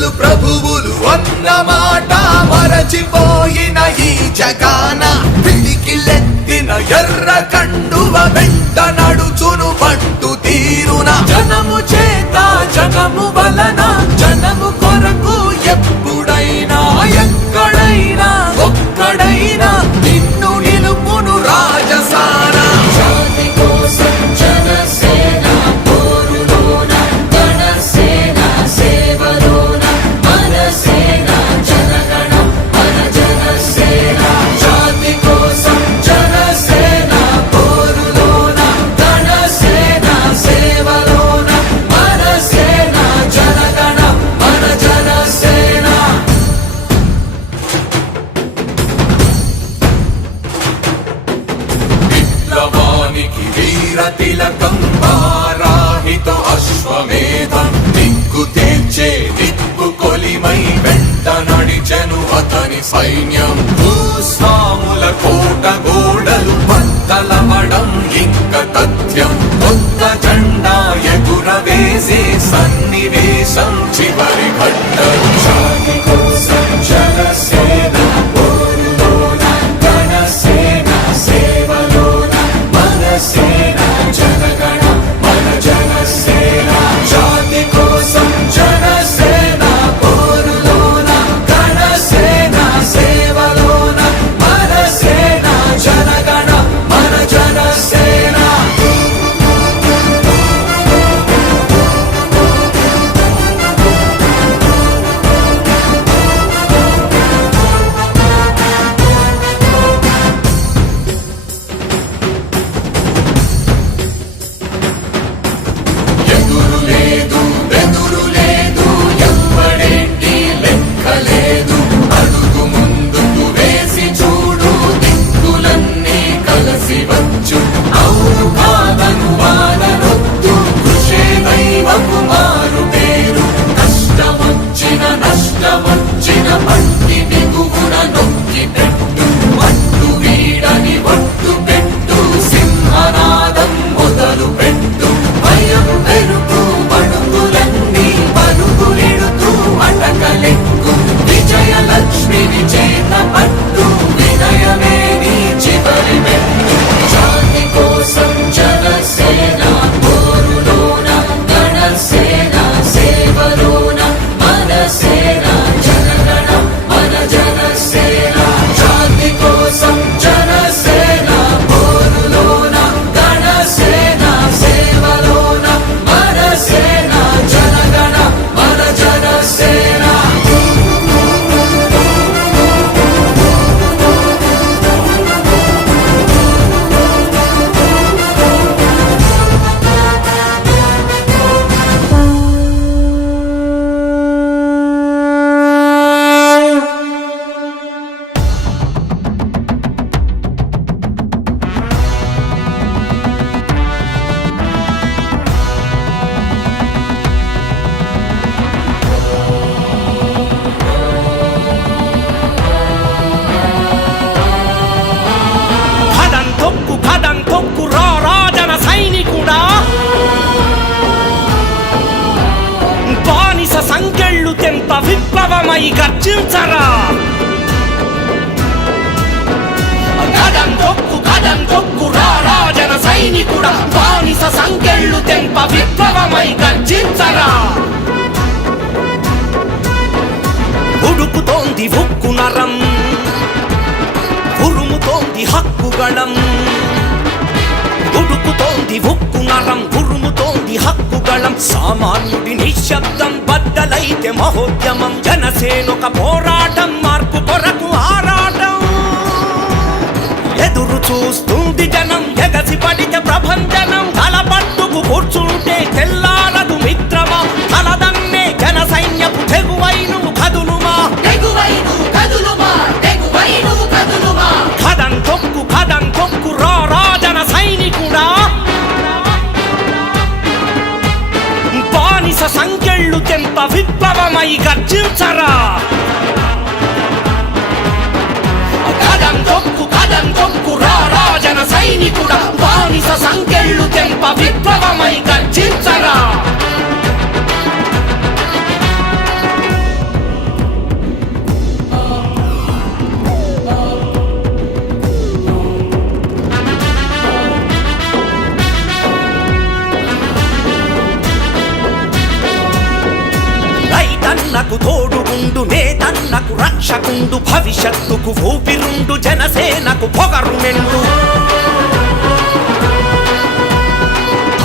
అసలు ప్రభువులు అన్నమాట మరచిపోయిన ఈ జగాన పిడికిలెత్తిన ఎర్ర కండువ వెంట నడుచును పట్టు తీరున జనము చేత జనము వలన జనము కొరకు ఎప్పుడైనా ఎక్కడైనా ఒక్కడైనా నిన్ను నిలుపును రాజసాన తిలకం వారాహితో అశ్వమేధం దిక్కు తేల్చే దిక్కు కొలిమై వెంట నడిచెను అతని సైన్యం భూస్వాముల కోట గోడలు బద్దలవడం ఇంక తథ్యం కొత్త జెండా ఎగురవేసే సన్నివేశం చివరి ఘట్టం శాంతి కోసం జనసేన పోరులోన గణసేన సేవలోన మనసేన జనగణ మన జనసేన శాంతి కోసం జనసేన పోరులోన గణసేన సేవలోన మనసేన జనగణ మన జనసేన విప్లవమై గర్జించరా కదం తొక్కు రాజన సైనికుడా బానిస సంకెళ్ళు తెంప విప్లవమై గర్జించరా ఉడుకుతోంది ఉక్కు నరం ఉరుముతోంది హక్కుగళం ఉడుకుతోంది ఉక్కు నరం ఉరుముతోంది హక్కుగళం సామాన్యుడి నిశ్శబ్దం బద్దలైతే మహోద్యమం జనసేనొక పోరాటం మార్పు కొరకు ఆరాటం ఎదురు చూస్తుంది జనం ఎగసి పడితే ప్రభంజనం తలపట్టుకు కూర్చుంటే తెల్లారదు మిత్రమా తలదన్నే జన సైన్యపు తెగువైను కదులుమా కదం తొక్కు రాజన సైనికుడా బానిస సంకెళ్ళు తెంప విప్లవమై గర్జించరా కదం తొక్కు రాజన సైనికుడా బానిస సంకెళ్ళు తెంప విప్లవమై గర్జించరా తోడుగుండు నేతన్నకు రక్షకుండు భవిష్యత్తుకు ఊపిరుండు జనసేనకు పొగరు మెండు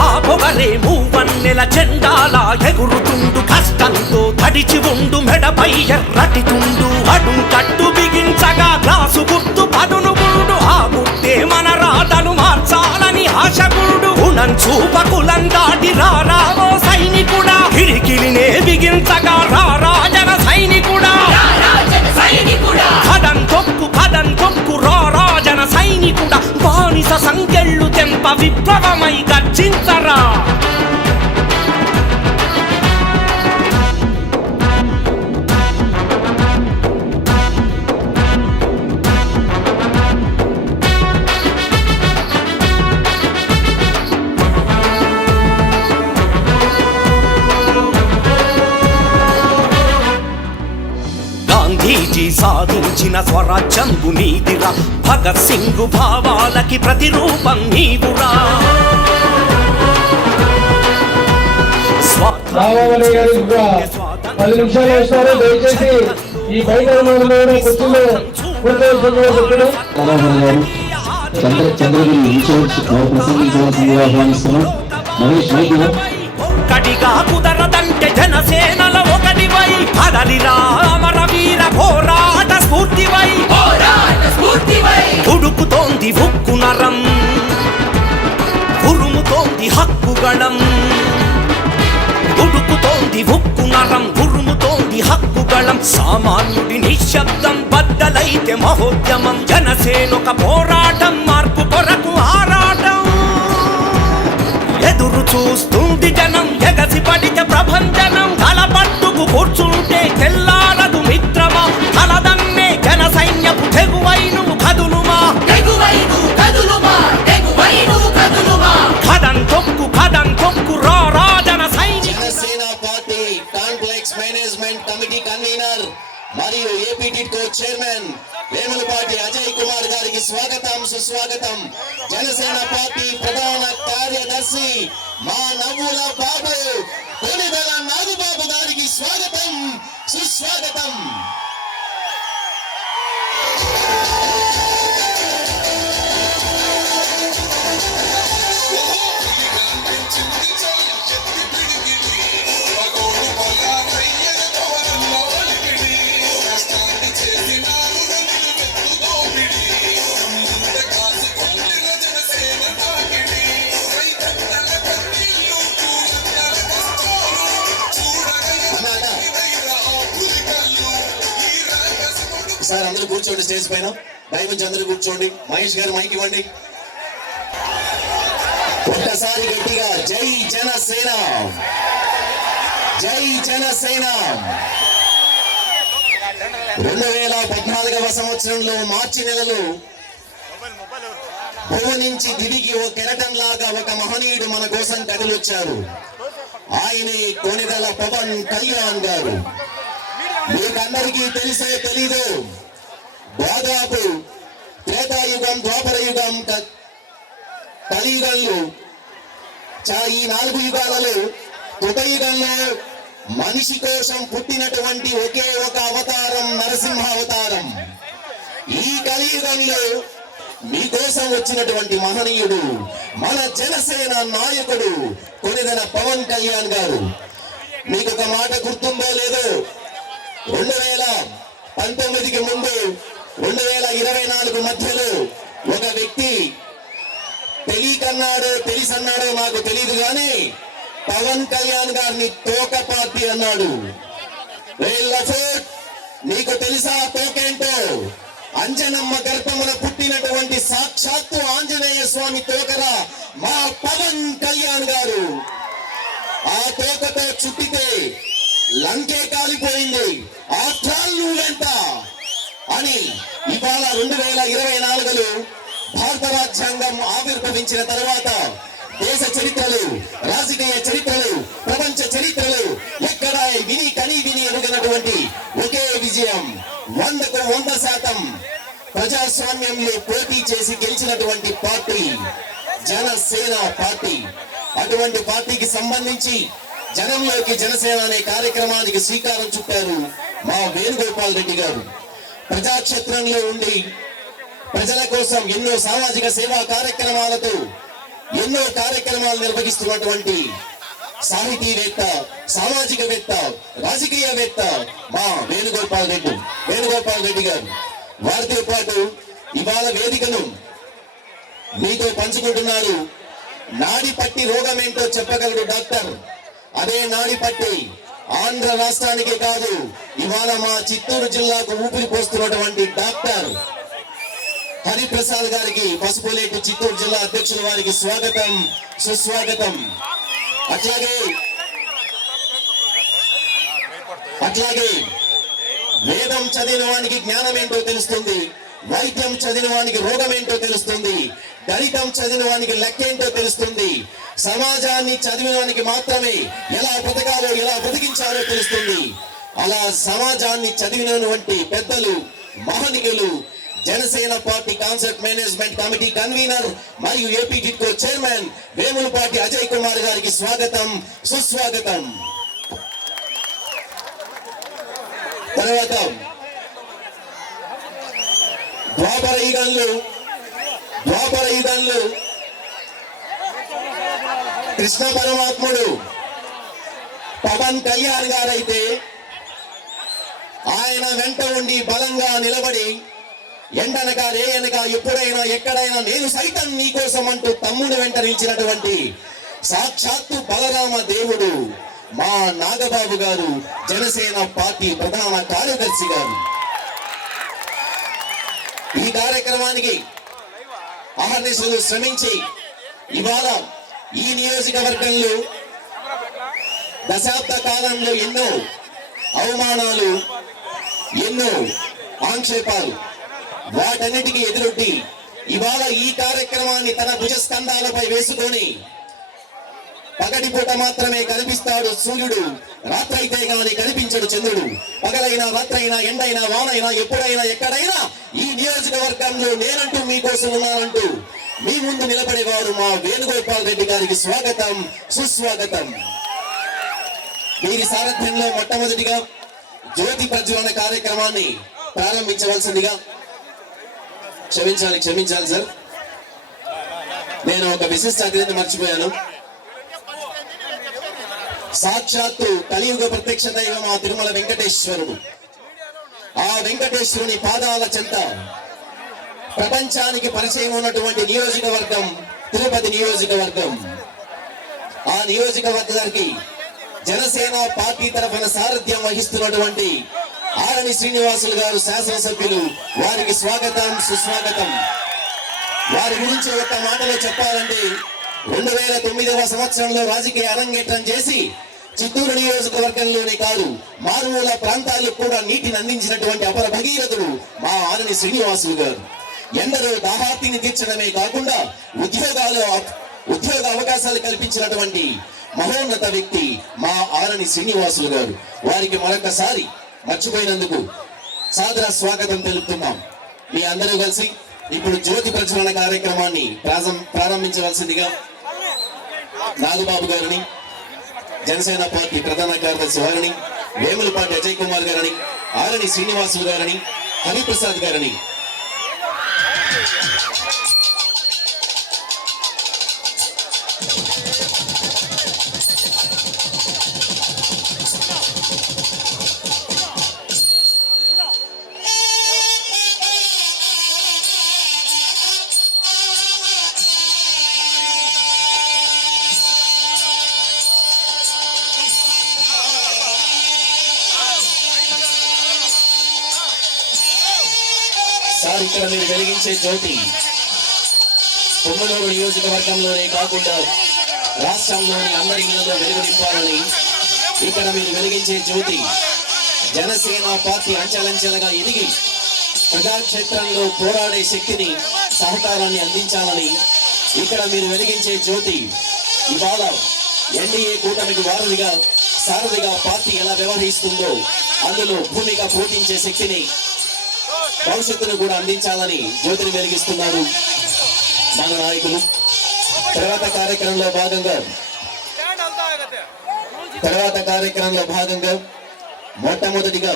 ఆ పొగరే మూవన్నెల జెండాల ఎగురుతుండు కష్టంతో తడిచి ఉండు మెడపై ఎర్రటితుండు అడు కట్టు బిగించగా గ్లాసు గుర్తు పదును గుండు ఆ గుర్తే మన రాతను మార్చాలని ఆశగుండు గుణం చూపకులం దాటి రారావో సైనికుడా కిరికిలినే బిగించగా రారా జన సైనికుడా కదం తొక్కు రారా జన సైనికుడా బానిస సంకెళ్ళు తెంప విప్లవమై గర్జించరా గాంధీజీ సాధించిన స్వరాజ్యంబు నీదిరా భగత్ సింగ్ భావాలకి ప్రతిరూపం నీవురా రామావళి గారు ఇంకా 10 నిమిషాలు వస్తారు. దయచేసి ఈ బయట కుర్చీలో కూర్చోవలసిందిగా చంద్రగిరి ఇన్ఛార్జ్ ప్రసంగించవలసిందిగా ఆహ్వానిస్తున్నాం. మహేష్ మైకిలో కడిగా కుదరదంటే జనసేనల ఒకటివై కదలిరా అమరవీర పోరాట స్ఫూర్తివై ఉడుకుతోంది ఉక్కు నరం ఉరుముతోంది హక్కుగళం ఉడుకుతోంది ఉక్కు నరం ఉరుముతోంది హక్కుగళం సామాన్యుడి నిశ్శబ్దం బద్దలైతే మహోద్యమం జనసేనొక పోరాటం మార్పు కొరకు ఆరాటం ఎదురు చూస్తుంది జనం ఎగసి పడితే ప్రభంజనం తల పట్టుకు కూర్చుంటే తెల్లారదు మిత్రమా తలదన్నే జన సైన్యపు తెగువైను కదులుమా కదం తొక్కు రా జన సైనిక Janasena party complex management committee convener మరియు ఏపీ టిడ్కో చైర్మన్ వేములపాటి అజయ్ కుమార్ గారికి స్వాగతం సుస్వాగతం. జనసేన పార్టీ ప్రధాన కార్యదర్శి మా నవ్వుల బాబు కొనిదెల నాగుబాబు గారికి స్వాగతం సుస్వాగతం. సార్ అందరూ కూర్చోండి, స్టేజ్ పైన దయవించి అందరూ కూర్చోండి. మహేష్ గారు మైక్ ఇవ్వండి. ఒక్కసారి గట్టిగా జై జనసేన, జై జనసేన. 2014వ సంవత్సరంలో మార్చి నెలలో భూమి నుంచి దివికి ఓ కెరటం లాగా ఒక మహనీయుడు మన కోసం కదిలొచ్చారు. ఆయనే కొనిదెల పవన్ కళ్యాణ్ గారు. మీకందరికీ తెలిసే తెలీదు, దాదాపు త్రేతాయుగం, ద్వాపరయుగం, కలియుగంలో ఈ 4 యుగాలలో కృతయుగంలో మనిషి కోసం పుట్టినటువంటి ఒకే ఒక అవతారం నరసింహ అవతారం. ఈ కలియుగంలో మీకోసం వచ్చినటువంటి మహనీయుడు మన జనసేన నాయకుడు కొనిదెల పవన్ కళ్యాణ్ గారు. మీకు ఒక మాట గుర్తుందో లేదో, 2019కి ముందు 2024 మధ్యలో ఒక వ్యక్తి తెలియకన్నాడో తెలిసన్నాడో నాకు తెలియదు కానీ పవన్ కళ్యాణ్ గారిని తోక పార్టీ అన్నాడు. నీకు తెలుసా తోకేంటో? అంజనమ్మ గర్భమున పుట్టినటువంటి సాక్షాత్తు ఆంజనేయ స్వామి తోకరా మా పవన్ కళ్యాణ్ గారు. ఆ తోకతో చుట్టితే లంకే కాలిపోయింది, ఆఫ్టర్ నువ్వెంత అని ఇవాళ 2024లో భారత రాజ్యాంగం ఆవిర్భవించిన తర్వాత దేశ చరిత్రలు, రాజకీయ చరిత్రలు, ప్రపంచ చరిత్రలు ఎక్కడ విని ఎరుగనటువంటి ఒకే విజయం, 100కు 100% ప్రజాస్వామ్యంలో పోటీ చేసి గెలిచినటువంటి పార్టీ జనసేన పార్టీ. అటువంటి పార్టీకి సంబంధించి జనంలోకి జనసేన అనే కార్యక్రమానికి శ్రీకారం చుట్టారు మా వేణుగోపాల్ రెడ్డి గారు. ప్రజాక్షేత్రంలో ఉండి ప్రజల కోసం ఎన్నో సామాజిక సేవా కార్యక్రమాలతో ఎన్నో కార్యక్రమాలు నిర్వహిస్తున్నటువంటి సాహితీవేత్త, సామాజికవేత్త, రాజకీయవేత్త మా వేణుగోపాల్ రెడ్డి గారు. వారితో పాటు ఇవాళ వేదికను మీతో పంచుకుంటున్నారు. నాడి పట్టి రోగం ఏంటో చెప్పగలడు డాక్టర్. అదే నాడి పట్టి ఆంధ్ర రాష్ట్రానికే కాదు, ఇవాళ మా చిత్తూరు జిల్లాకు ఊపిరి పోస్తున్నటువంటి డాక్టర్ హరిప్రసాద్ గారికి పసుపులేటి చిత్తూరు జిల్లా అధ్యక్షుల వారికి స్వాగతం, సుస్వాగతం. అట్లాగే వేదం చదివిన వానికి జ్ఞానం ఏంటో తెలుస్తుంది, వైద్యం చదివిన వానికి రోగం ఏంటో తెలుస్తుంది, గణితం చదివిన వానికి లెక్కేంటో తెలుస్తుంది, సమాజాన్ని చదివిన వానికి మాత్రమే ఎలా బ్రతకాలో ఎలా బ్రతికించాలో తెలుస్తుంది. అలా సమాజాన్ని చదివినటువంటి పెద్దలు, మహనీయులు, Janasena party concept management committee convener మరియు ఏపీ జిట్కో చైర్మన్ వేములపాటి అజయ్ కుమార్ గారికి స్వాగతం, సుస్వాగతం. తర్వాత ద్వాపర యుగంలో కృష్ణ పరమాత్ముడు పవన్ కళ్యాణ్ గారైతే ఆయన వెంట ఉండి బలంగా నిలబడి ఎండనగా రేయనగా ఎప్పుడైనా ఎక్కడైనా నేను సైతం నీకోసం అంటూ తమ్ముడు వెంట నిలిచినటువంటి సాక్షాత్తు బలరామ దేవుడు మా నాగబాబు గారు, జనసేన పార్టీ ప్రధాన కార్యదర్శి గారు. ఈ కార్యక్రమానికి అహర్నిశలు శ్రమించి ఇవాళ ఈ నియోజకవర్గంలో దశాబ్ద కాలంలో ఎన్నో అవమానాలు, ఎన్నో ఆక్షేపాలు, వాటన్నిటికీ ఎదురొడ్డి ఇవాళ ఈ కార్యక్రమాన్ని తన భుజస్కంధాలపై వేసుకొని పగటిపూట మాత్రమే కనిపిస్తాడు సూర్యుడు, రాత్రైతే గాని కనిపించడు చంద్రుడు. పగలైనా రాత్రైనా ఎండైనా వానైనా ఎప్పుడైనా ఎక్కడైనా ఈ నియోజకవర్గంలో నేనంటూ మీకోసం ఉన్నానంటూ మీ ముందు నిలబడేవారు మా వేణుగోపాల్ రెడ్డి గారికి స్వాగతం, సుస్వాగతం. వీరి సారథ్యంలో మొట్టమొదటిగా జ్యోతి ప్రజ్వలన కార్యక్రమాన్ని ప్రారంభించవలసిందిగా. క్షమించాలి సార్, నేను ఒక విశిష్ట అతిథిని మర్చిపోయాను. సాక్షాత్తు కలియుగ ప్రత్యక్ష దైవం ఆ తిరుమల వెంకటేశ్వరుడు. ఆ వెంకటేశ్వరుని పాదాల చెంత ప్రపంచానికి పరిచయం ఉన్నటువంటి నియోజకవర్గం తిరుపతి నియోజకవర్గం. ఆ నియోజకవర్గానికి జనసేన పార్టీ తరఫున సారథ్యం వహిస్తున్నటువంటి ఆరణి శ్రీనివాసులు గారు శాసనసభ్యులు, వారికి స్వాగతం, సుస్వాగతం. వారి గురించి ఒక మాటలో చెప్పాలంటే 2009వ సంవత్సరంలో రాజకీయ అరంగేట్రం చేసి చిత్తూరు నియోజకవర్గంలోనే కాదు మారుమూల ప్రాంతాలకు కూడా నీటిని అందించినటువంటి అపర భగీరథుడు మా ఆరణి శ్రీనివాసులు గారు. ఎందరో దాహార్తిని తీర్చడమే కాకుండా ఉద్యోగ అవకాశాలు కల్పించినటువంటి మహోన్నత వ్యక్తి మా ఆరణి శ్రీనివాసులు గారు. వారికి మరొకసారి మర్చిపోయినందుకు సాదర స్వాగతం తెలుపుతున్నాం. మీ అందరూ కలిసి ఇప్పుడు జ్యోతి ప్రజ్వలన కార్యక్రమాన్ని ప్రారంభించవలసిందిగా నాగబాబు గారిని, జనసేన పార్టీ ప్రధాన కార్యదర్శి వారిని, వేములపాటి అజయ్ కుమార్ గారిని, ఆరణి శ్రీనివాసులు గారిని, హరిప్రసాద్ గారిని సార్, ఇక్కడ మీరు వెలిగించే జ్యోతి పొంగనూరు నియోజకవర్గంలోనే కాకుండా రాష్ట్రంలోని అందరి ఇళ్లలో వెలుగు నింపాలని ఇక్కడ మీరు వెలిగించే జ్యోతి జనసేన పార్టీ అంచెలంచెలుగా ఎదిగి ప్రజాక్షేత్రంలో పోరాడే శక్తిని, సహకారాన్ని అందించాలని ఇక్కడ మీరు వెలిగించే జ్యోతి ఇవాళ ఎన్డీఏ కూటమికి వారధిగా, సారథిగా పార్టీ ఎలా వ్యవహరిస్తుందో అందులో భూమిగా పోషించే శక్తిని, భవిష్యత్తును కూడా అందించాలని జ్యోతిని వెలిగిస్తున్నారు మన నాయకులు. తర్వాత కార్యక్రమంలో భాగంగా తర్వాత కార్యక్రమంలో భాగంగా మొట్టమొదటిగా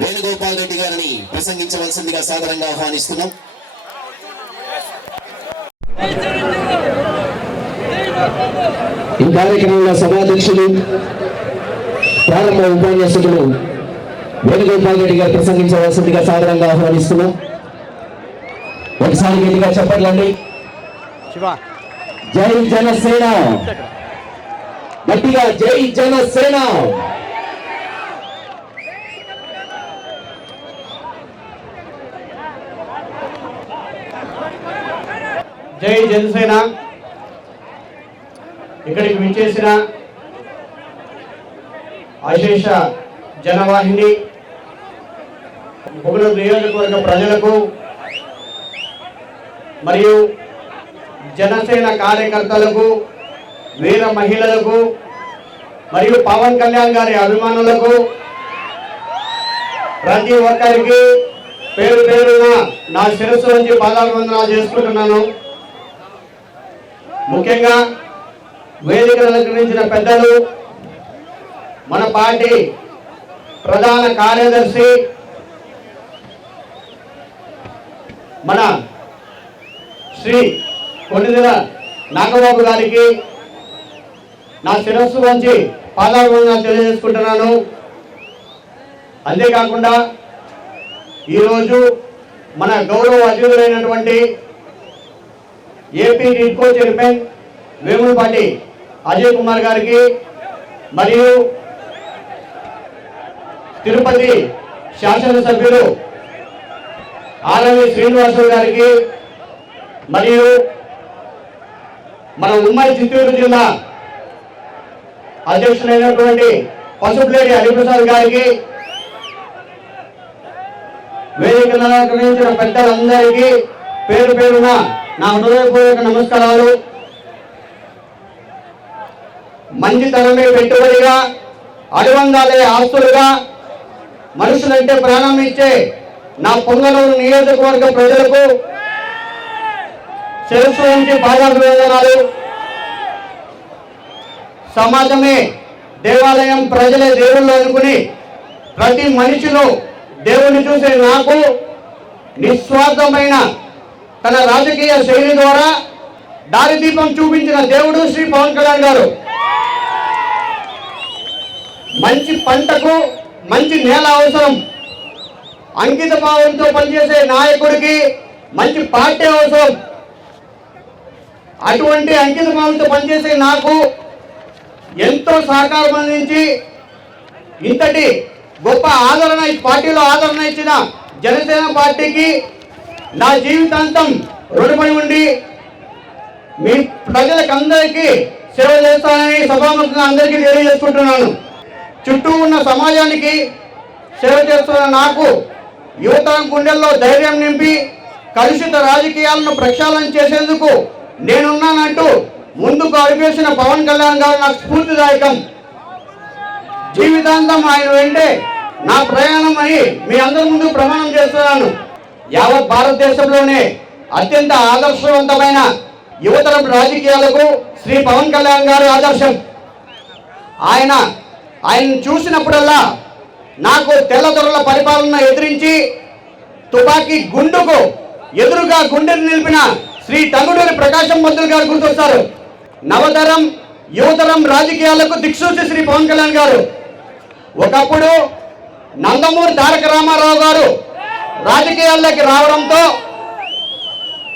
వేణుగోపాల్ రెడ్డి గారిని ప్రసంగించవలసిందిగా సాదరంగా ఆహ్వానిస్తున్నాం. ఈ కార్యక్రమంలో సభాధ్యక్షులు ప్రారంభ ఉపన్యాసకులు వేణుగోపాల్ రెడ్డి గారు ప్రసంగించవలసిందిగా సాదరంగా ఆహ్వానిస్తున్నాం. ఒకసారి గట్టిగా చెప్పట్లండి. జై జనసేన, గట్టిగా జై జనసేన. జై జనసేన. ఇక్కడికి విచ్చేసిన అశేష జనవాహిని పొగలూరు నియోజకవర్గ ప్రజలకు మరియు జనసేన కార్యకర్తలకు, వీర మహిళలకు మరియు పవన్ కళ్యాణ్ గారి అభిమానులకు ప్రతి ఒక్కరికి పేరు పేరున నా శిరస్సు నుంచి పాదాభివందనాలు చేసుకుంటున్నాను. ముఖ్యంగా వేదికను అలంకరించిన పెద్దలు, మన పార్టీ ప్రధాన కార్యదర్శి మన శ్రీ కొన్నిదెల నాగబాబు గారికి నా శిరస్సు వంచి పాదాభివందనాలు తెలియజేసుకుంటున్నాను. అంతేకాకుండా ఈరోజు మన గౌరవ అతిథులైనటువంటి ఏపీ టిడ్కో చైర్మన్ వేములపాటి అజయ్ కుమార్ గారికి మరియు తిరుపతి శాసనసభ్యులు ఆర్ఎవి శ్రీనివాసరావు గారికి మరియు మన ఉమ్మడి చిత్తూరు జిల్లా అధ్యక్షులైనటువంటి పసుపులేటి హరిప్రసాద్ గారికి, వేదికను అలంకరించిన పెద్దలందరికీ పేరు పేరున నా హృదయపూర్వక నమస్కారాలు. మంచితనమే పెట్టుబడిగా, అడవందాలే ఆస్తులుగా, మనుషులంటే ప్రాణం ఇచ్చే నా పొంగనూరు నియోజకవర్గ ప్రజలకు శిరస్సు నుంచి పాదాభివందనాలు. సమాజమే దేవాలయం, ప్రజలే దేవుళ్ళు అనుకుని ప్రతి మనిషిలో దేవుని చూసే నాకు నిస్వార్థమైన తన రాజకీయ శైలి ద్వారా దారిదీపం చూపించిన దేవుడు శ్రీ పవన్ కళ్యాణ్ గారు. మంచి పంటకు మంచి నేల అవసరం. అంకిత భావంతో పనిచేసే నాయకుడికి మంచి పార్టీ అవసరం. అటువంటి అంకిత భావంతో పనిచేసే నాకు ఎంతో సహకారం అందించి ఇంతటి గొప్ప ఆదరణ, పార్టీలో ఆదరణ ఇచ్చిన జనసేన పార్టీకి నా జీవితాంతం రుణపడి ఉండి మీ ప్రజలకు అందరికీ సేవ చేస్తానని సభాముఖంగా అందరికీ తెలియజేసుకుంటున్నాను. చుట్టూ ఉన్న సమాజానికి సేవ చేస్తున్న నాకు యువతరం గుండెల్లో ధైర్యం నింపి కలుషిత రాజకీయాలను ప్రక్షాళన చేసేందుకు నేనున్నానంటూ ముందుకు అడుగేసిన పవన్ కళ్యాణ్ గారు నాకు స్ఫూర్తిదాయకం. జీవితాంతం ఆయన వెంటే నా ప్రయాణం అని మీ అందరి ముందు ప్రమాణం చేస్తున్నాను. యావత్ భారతదేశంలోనే అత్యంత ఆదర్శవంతమైన యువతరం రాజకీయాలకు శ్రీ పవన్ కళ్యాణ్ గారు ఆదర్శం. ఆయన చూసినప్పుడల్లా నాకు తెల్లదొరల పరిపాలన ఎదిరించి తుపాకీ గుండుకు ఎదురుగా గుండెను నిలిపిన శ్రీ టంగుటూరి ప్రకాశం పంతులు గారు గుర్తొస్తారు. నవతరం యువతరం రాజకీయాలకు దిక్సూచి శ్రీ పవన్ కళ్యాణ్ గారు. ఒకప్పుడు నందమూరి తారక రామారావు గారు రాజకీయాల్లోకి రావడంతో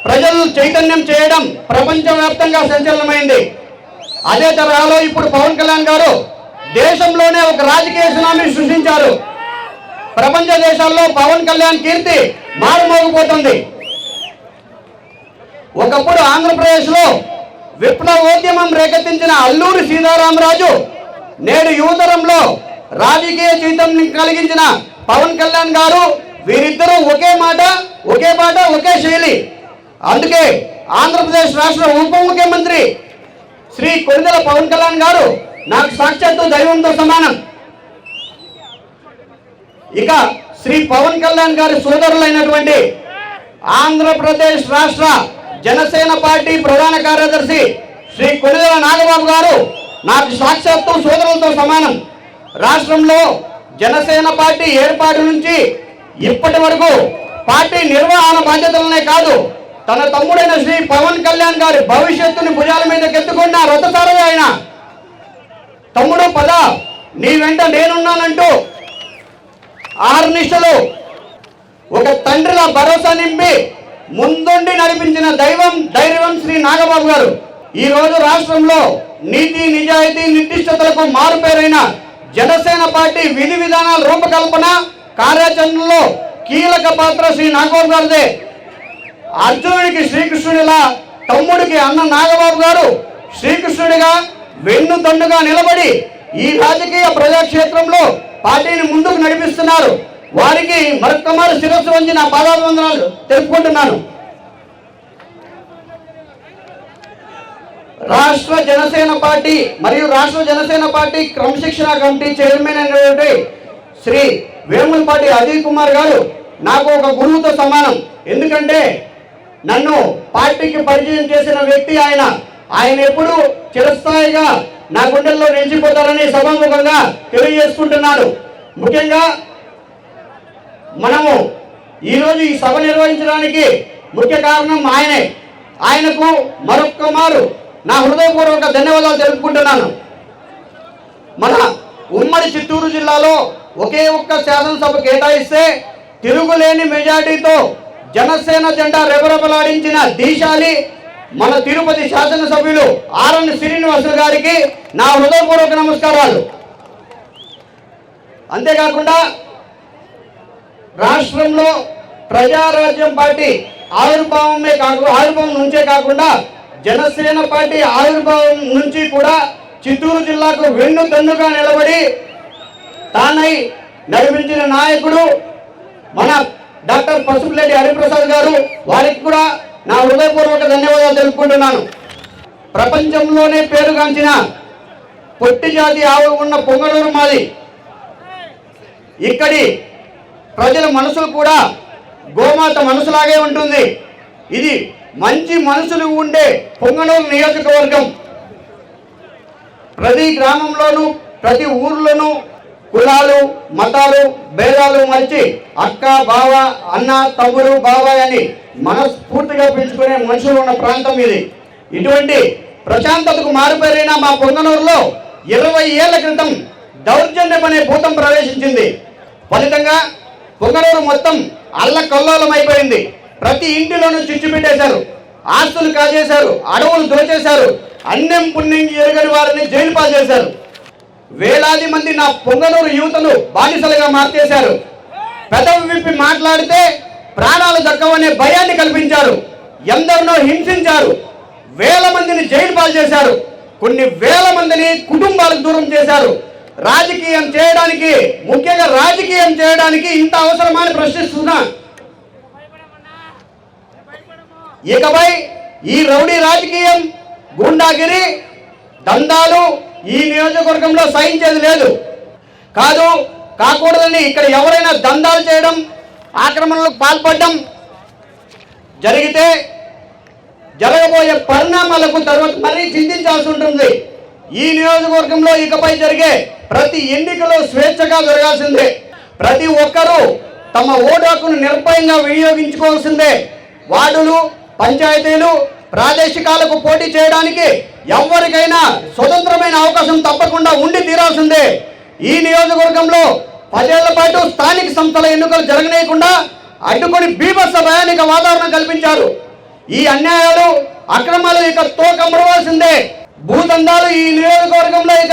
ప్రజలు చైతన్యం చేయడం ప్రపంచవ్యాప్తంగా సంచలనమైంది. అదే తరహాలో ఇప్పుడు పవన్ కళ్యాణ్ గారు దేశంలోనే ఒక రాజకీయ సునామీని సృష్టించారు. ప్రపంచ దేశాల్లో పవన్ కళ్యాణ్ కీర్తి మారుమోగిపోతుంది. ఒకప్పుడు ఆంధ్రప్రదేశ్లో విప్లవోద్యమం రేకెత్తించిన అల్లూరి సీతారామరాజు నేడు యువతరంలో రాజకీయ చైతన్యం కలిగించిన పవన్ కళ్యాణ్ గారు, వీరిద్దరూ ఒకే మాట, ఒకే పాట, ఒకే శైలి. అందుకే ఆంధ్రప్రదేశ్ రాష్ట్ర ఉప ముఖ్యమంత్రి శ్రీ కొన్నిదెల పవన్ కళ్యాణ్ గారు నాకు సాక్షాత్తు దైవంతో సమానం. ఇక శ్రీ పవన్ కళ్యాణ్ గారి సోదరులైనటువంటి ఆంధ్రప్రదేశ్ రాష్ట్ర జనసేన పార్టీ ప్రధాన కార్యదర్శి శ్రీ కొన్నిదెల నాగబాబు గారు నాకు సాక్షాత్తు సోదరులతో సమానం. రాష్ట్రంలో జనసేన పార్టీ ఏర్పాటు నుంచి ఇప్పటి వరకు పార్టీ నిర్వహణ బాధ్యతలనే కాదు, తన తమ్ముడైన శ్రీ పవన్ కళ్యాణ్ గారి భవిష్యత్తుని భుజాల మీద ఎత్తుకున్న రథసారథి ఆయన. తమ్ముడు పద, నీ వెంట నేనున్నానంటూ ఆర్నిష్టలు ఒక తండ్రిలా భరోసా నింపి ముందుండి నడిపించిన ధైర్యం శ్రీ నాగబాబు గారు. ఈ రోజు రాష్ట్రంలో నీతి నిజాయితీ నిర్దిష్టతలకు మారుపేరైన జనసేన పార్టీ విధి విధానాల రూపకల్పన కార్యాచరణలో కీలక పాత్ర శ్రీ నాగబాబు గారిదే. అర్జునుడికి శ్రీకృష్ణుడిలా తమ్ముడికి అన్న నాగబాబు గారు శ్రీకృష్ణుడిగా వెన్నుదన్నుగా నిలబడి ఈ రాజకీయ ప్రజాక్షేత్రంలో పార్టీని ముందుకు నడిపిస్తున్నారు. వారికి మరొక్కమారు శిరస్సు వంచి నా పాదాభివందనాలు తెలుపుకుంటున్నాను. రాష్ట్ర జనసేన పార్టీ మరియు రాష్ట్ర జనసేన పార్టీ క్రమశిక్షణ కమిటీ చైర్మన్ అయినటువంటి శ్రీ వేములపాటి అజయ్ కుమార్ గారు నాకు ఒక గురువుతో సమానం. ఎందుకంటే నన్ను పార్టీకి పరిచయం చేసిన వ్యక్తి ఆయన. ఆయన ఎప్పుడు చిరస్థాయిగా నా గుండెల్లో నిలిచిపోతారని సభాముఖంగా తెలియజేసుకుంటున్నాను. ముఖ్యంగా మనము ఈరోజు ఈ సభ నిర్వహించడానికి ముఖ్య కారణం ఆయనే. ఆయనకు మరొక్క మారు నా హృదయపూర్వక ధన్యవాదాలు తెలుపుకుంటున్నాను. మన ఉమ్మడి చిత్తూరు జిల్లాలో ఒకే ఒక్క శాసనసభ కేటాయిస్తే తిరుగులేని మెజార్టీతో జనసేన జెండా రెపరెపలాడించిన దీశాలి మన తిరుపతి శాసనసభ్యులు ఆర్ఎన్ శ్రీనివాసులు గారికి నా హృదయపూర్వక నమస్కారాలు. అంతేకాకుండా రాష్ట్రంలో ప్రజారాజ్యం పార్టీ ఆవిర్భావం నుంచే కాకుండా జనసేన పార్టీ ఆవిర్భావం నుంచి కూడా చిత్తూరు జిల్లాకు వెన్నుదన్నుగా నిలబడి తానై నడిపించిన నాయకుడు మన డాక్టర్ పసుపులేటి హరిప్రసాద్ గారు. వారికి కూడా నా హృదయపూర్వక ధన్యవాదాలు తెలుపుకుంటున్నాను. ప్రపంచంలోనే పేరుగాంచిన పొట్టి జాతి ఆవు ఉన్న పొంగనూరు మాది. ఇక్కడి ప్రజల మనసులు కూడా గోమాత మనసులాగే ఉంటుంది. ఇది మంచి మనసులు ఉండే పొంగనూరు నియోజకవర్గం. ప్రతి గ్రామంలోనూ ప్రతి ఊర్లోనూ కులాలు మతాలు భేదాలు మర్చి అక్క బావ అన్న తమ్ముడు బాబాయ్ అని మనస్ఫూర్తిగా పిలుచుకునే మనుషులు ఉన్న ప్రాంతం ఇది. ఇటువంటి ప్రశాంతతకు మారుపేరైన మా పొంగనూరులో 20 ఏళ్ల క్రితం దౌర్జన్యం అనే భూతం ప్రవేశించింది. ఫలితంగా పొంగనూరు మొత్తం అల్లకల్లోలం అయిపోయింది. ప్రతి ఇంటిలోనూ చిచ్చు పెట్టేశారు, ఆస్తులు కాజేశారు, అడవులు దోచేశారు, అన్నం పుణ్యం ఎరుగని వారిని జైలు పాలు చేశారు. వేలాది మంది నా పొంగనూరు యువతను బానిసలుగా మార్చేశారు. పెదవి విప్పి మాట్లాడితే ప్రాణాలు దక్కవనే భయాన్ని కల్పించారు. ఎందరినో హింసించారు. వేల మందిని జైలు పాలు చేశారు. కొన్ని వేల మందిని కుటుంబాలకు దూరం చేశారు. రాజకీయం చేయడానికి, ముఖ్యంగా రాజకీయం చేయడానికి ఇంత అవసరమా అని ప్రశ్నిస్తున్నా. ఇకపై ఈ రౌడీ రాజకీయం, గూండాగిరి దందాలు ఈ నియోజకవర్గంలో సహించేది లేదు. కాకూడదని ఇక్కడ ఎవరైనా దందాలు చేయడం, ఆక్రమణలకు పాల్పడడం జరిగితే జరగబోయే పరిణామాలకు తర్వాత మరీ చింతించాల్సి ఉంటుంది. ఈ నియోజకవర్గంలో ఇకపై జరిగే ప్రతి ఎన్నికలో స్వేచ్ఛగా జరగాల్సిందే. ప్రతి ఒక్కరూ తమ ఓటు హక్కును నిర్భయంగా వినియోగించుకోవాల్సిందే. వార్డులు, పంచాయతీలు, ప్రాదేశికాలకు పోటీ చేయడానికి ఎవరికైనా స్వతంత్రమైన అవకాశం తప్పకుండా ఉండి తీరాల్సిందే. ఈ నియోజకవర్గంలో 10 ఏళ్ల పాటు స్థానిక సంస్థల ఎన్నికలు జరగనీయకుండా అడ్డుకొని బీభత్స భయానిక వాతావరణం కల్పించారు. ఈ అన్యాయాలు, అక్రమాలు ఇక తోకమ్మడవలసిందే. భూదందాలు ఈ నియోజకవర్గంలో ఇక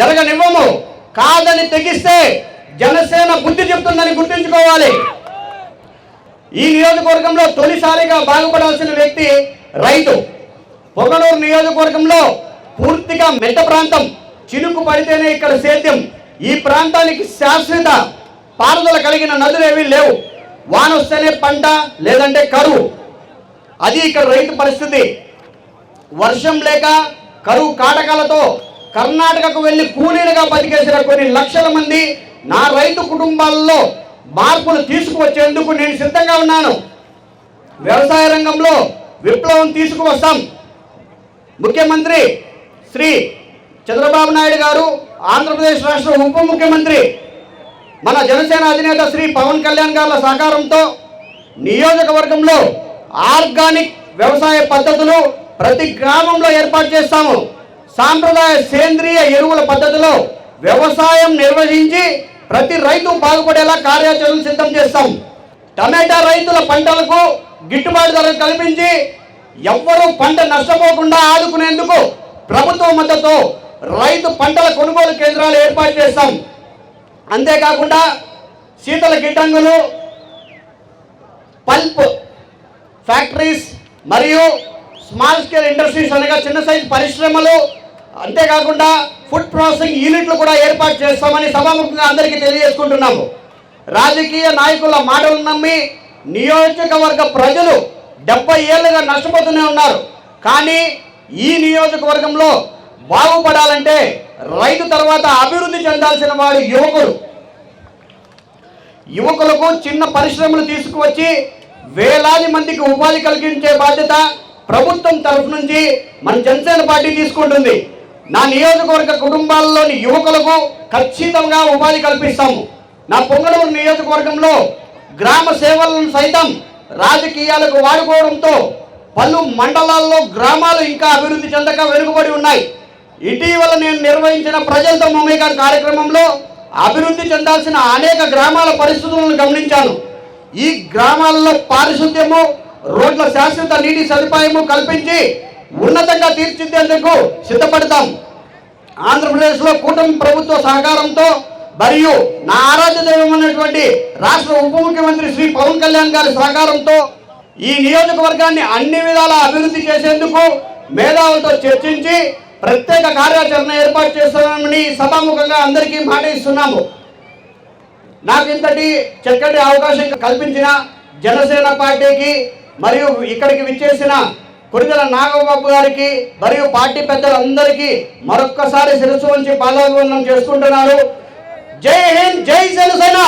జరగనివ్వము. కాదని తెగిస్తే జనసేన బుద్ధి చెప్తుందని గుర్తుంచుకోవాలి. ఈ నియోజకవర్గంలో తొలిసారిగా బాగుపడాల్సిన వ్యక్తి రైతు. పొంగనూరు నియోజకవర్గంలో పూర్తిగా మెట్ట ప్రాంతం. చినుకు పడితేనే ఇక్కడ సేద్యం. ఈ ప్రాంతానికి శాశ్వత పారుదల కలిగిన నదులేవీ లేవు. వాన వస్తేనే పంట, లేదంటే కరువు. అది ఇక్కడ రైతు పరిస్థితి. వర్షం లేక కరువు కాటకాలతో కర్ణాటకకు వెళ్లి కూలీలుగా బతికేసిన కొన్ని లక్షల మంది నా రైతు కుటుంబాల్లో మార్పులు తీసుకువచ్చేందుకు నేను సిద్ధంగా ఉన్నాను. వ్యవసాయ రంగంలో విప్లవం తీసుకువస్తాం. ముఖ్యమంత్రి శ్రీ చంద్రబాబు నాయుడు గారు, ఆంధ్రప్రదేశ్ రాష్ట్ర ఉప ముఖ్యమంత్రి మన జనసేన అధినేత శ్రీ పవన్ కళ్యాణ్ గారి సహకారంతో నియోజకవర్గంలో ఆర్గానిక్ వ్యవసాయ పద్ధతులు ప్రతి గ్రామంలో ఏర్పాటు చేస్తాము. సాంప్రదాయ సేంద్రియ ఎరువుల పద్ధతిలో వ్యవసాయం నిర్వహించి ప్రతి రైతు బాగుపడేలా కార్యాచరణ సిద్ధం చేస్తాం. టమాటా రైతుల పంటలకు గిట్టుబాటు ధర కల్పించి ఎవ్వరూ పంట నష్టపోకుండా ఆదుకునేందుకు ప్రభుత్వ మద్దతు రైతు పంటల కొనుగోలు కేంద్రాలు ఏర్పాటు చేస్తాం. అంతేకాకుండా శీతల గిడ్డంగులు, పల్ప్ ఫ్యాక్టరీస్ మరియు స్మాల్ స్కేల్ ఇండస్ట్రీస్ అనగా చిన్న సైజు పరిశ్రమలు, అంతేకాకుండా ఫుడ్ ప్రాసెసింగ్ యూనిట్లు కూడా ఏర్పాటు చేస్తామని సభాముఖంగా అందరికీ తెలియజేసుకుంటున్నాము. రాజకీయ నాయకుల మాటలు నమ్మి నియోజకవర్గ ప్రజలు 70 ఏళ్ళుగా నష్టపోతూనే ఉన్నారు. కానీ ఈ నియోజకవర్గంలో బాగుపడాలంటే రైతు తర్వాత అభివృద్ధి చెందాల్సిన వాడు యువకులకు చిన్న పరిశ్రమలు తీసుకువచ్చి వేలాది మందికి ఉపాధి కలిగించే బాధ్యత ప్రభుత్వం తరఫు నుంచి మన జనసేన పార్టీ తీసుకుంటుంది. నా నియోజకవర్గ కుటుంబాల్లోని యువకులకు ఖచ్చితంగా ఉపాధి కల్పిస్తాము. నా పొంగనూరు నియోజకవర్గంలో గ్రామ సేవలను సైతం రాజకీయాలకు వాడుకోవడంతో పలు మండలాల్లో గ్రామాలు ఇంకా అభివృద్ధి చెందక వెనుకబడి ఉన్నాయి. ఇటీవల నేను నిర్వహించిన ప్రజలతో మమేకం కార్యక్రమంలో అభివృద్ధి చెందాల్సిన అనేక గ్రామాల పరిస్థితులను గమనించాను. ఈ గ్రామాల్లో పారిశుద్ధ్యము, రోడ్ల శాశ్వత నీటి సదుపాయము కల్పించి ఉన్నతంగా తీర్చిదిద్దేందుకు సిద్ధపడతాం. ఆంధ్రప్రదేశ్లో కూటమి ప్రభుత్వ సహకారంతో మరియు నా ఆరాధ్య దైవమైనటువంటి రాష్ట్ర ఉప ముఖ్యమంత్రి శ్రీ పవన్ కళ్యాణ్ గారి సహకారంతో ఈ నియోజకవర్గాన్ని అన్ని విధాలా అభివృద్ధి చేసేందుకు మేధావులతో చర్చించి ప్రత్యేక కార్యాచరణ ఏర్పాటు చేస్తున్నామని సభాముఖంగా అందరికీ మాట ఇస్తున్నాము. నాకు ఇంతటి చక్కటి అవకాశం కల్పించిన జనసేన పార్టీకి మరియు ఇక్కడికి విచ్చేసిన కొడిదల నాగబాబు గారికి మరియు పార్టీ పెద్దలందరికీ మరొక్కసారి శిరస్సు వంచి పాదాభివందనం చేసుకుంటున్నారు. జై హింద్, జై జనసేన.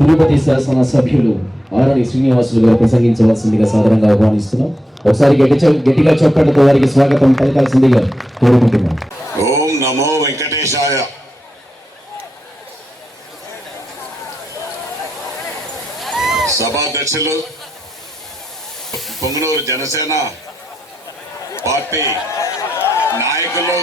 తిరుపతి శాసన సభ్యులు ఆరణి శ్రీనివాసులు గారు ప్రసంగించవలసిందిగా సాధారణంగా ఆహ్వానిస్తున్నాం. ఒకసారి గట్టిగా చప్పట్లతో వారికి స్వాగతం పలకాల్సిందిగా కోరుకుంటున్నాం. ఓం నమో వెంకటేశాయ. సభాధ్యక్షులు, పొంగనూరు జనసేన పార్టీ నాయకులు,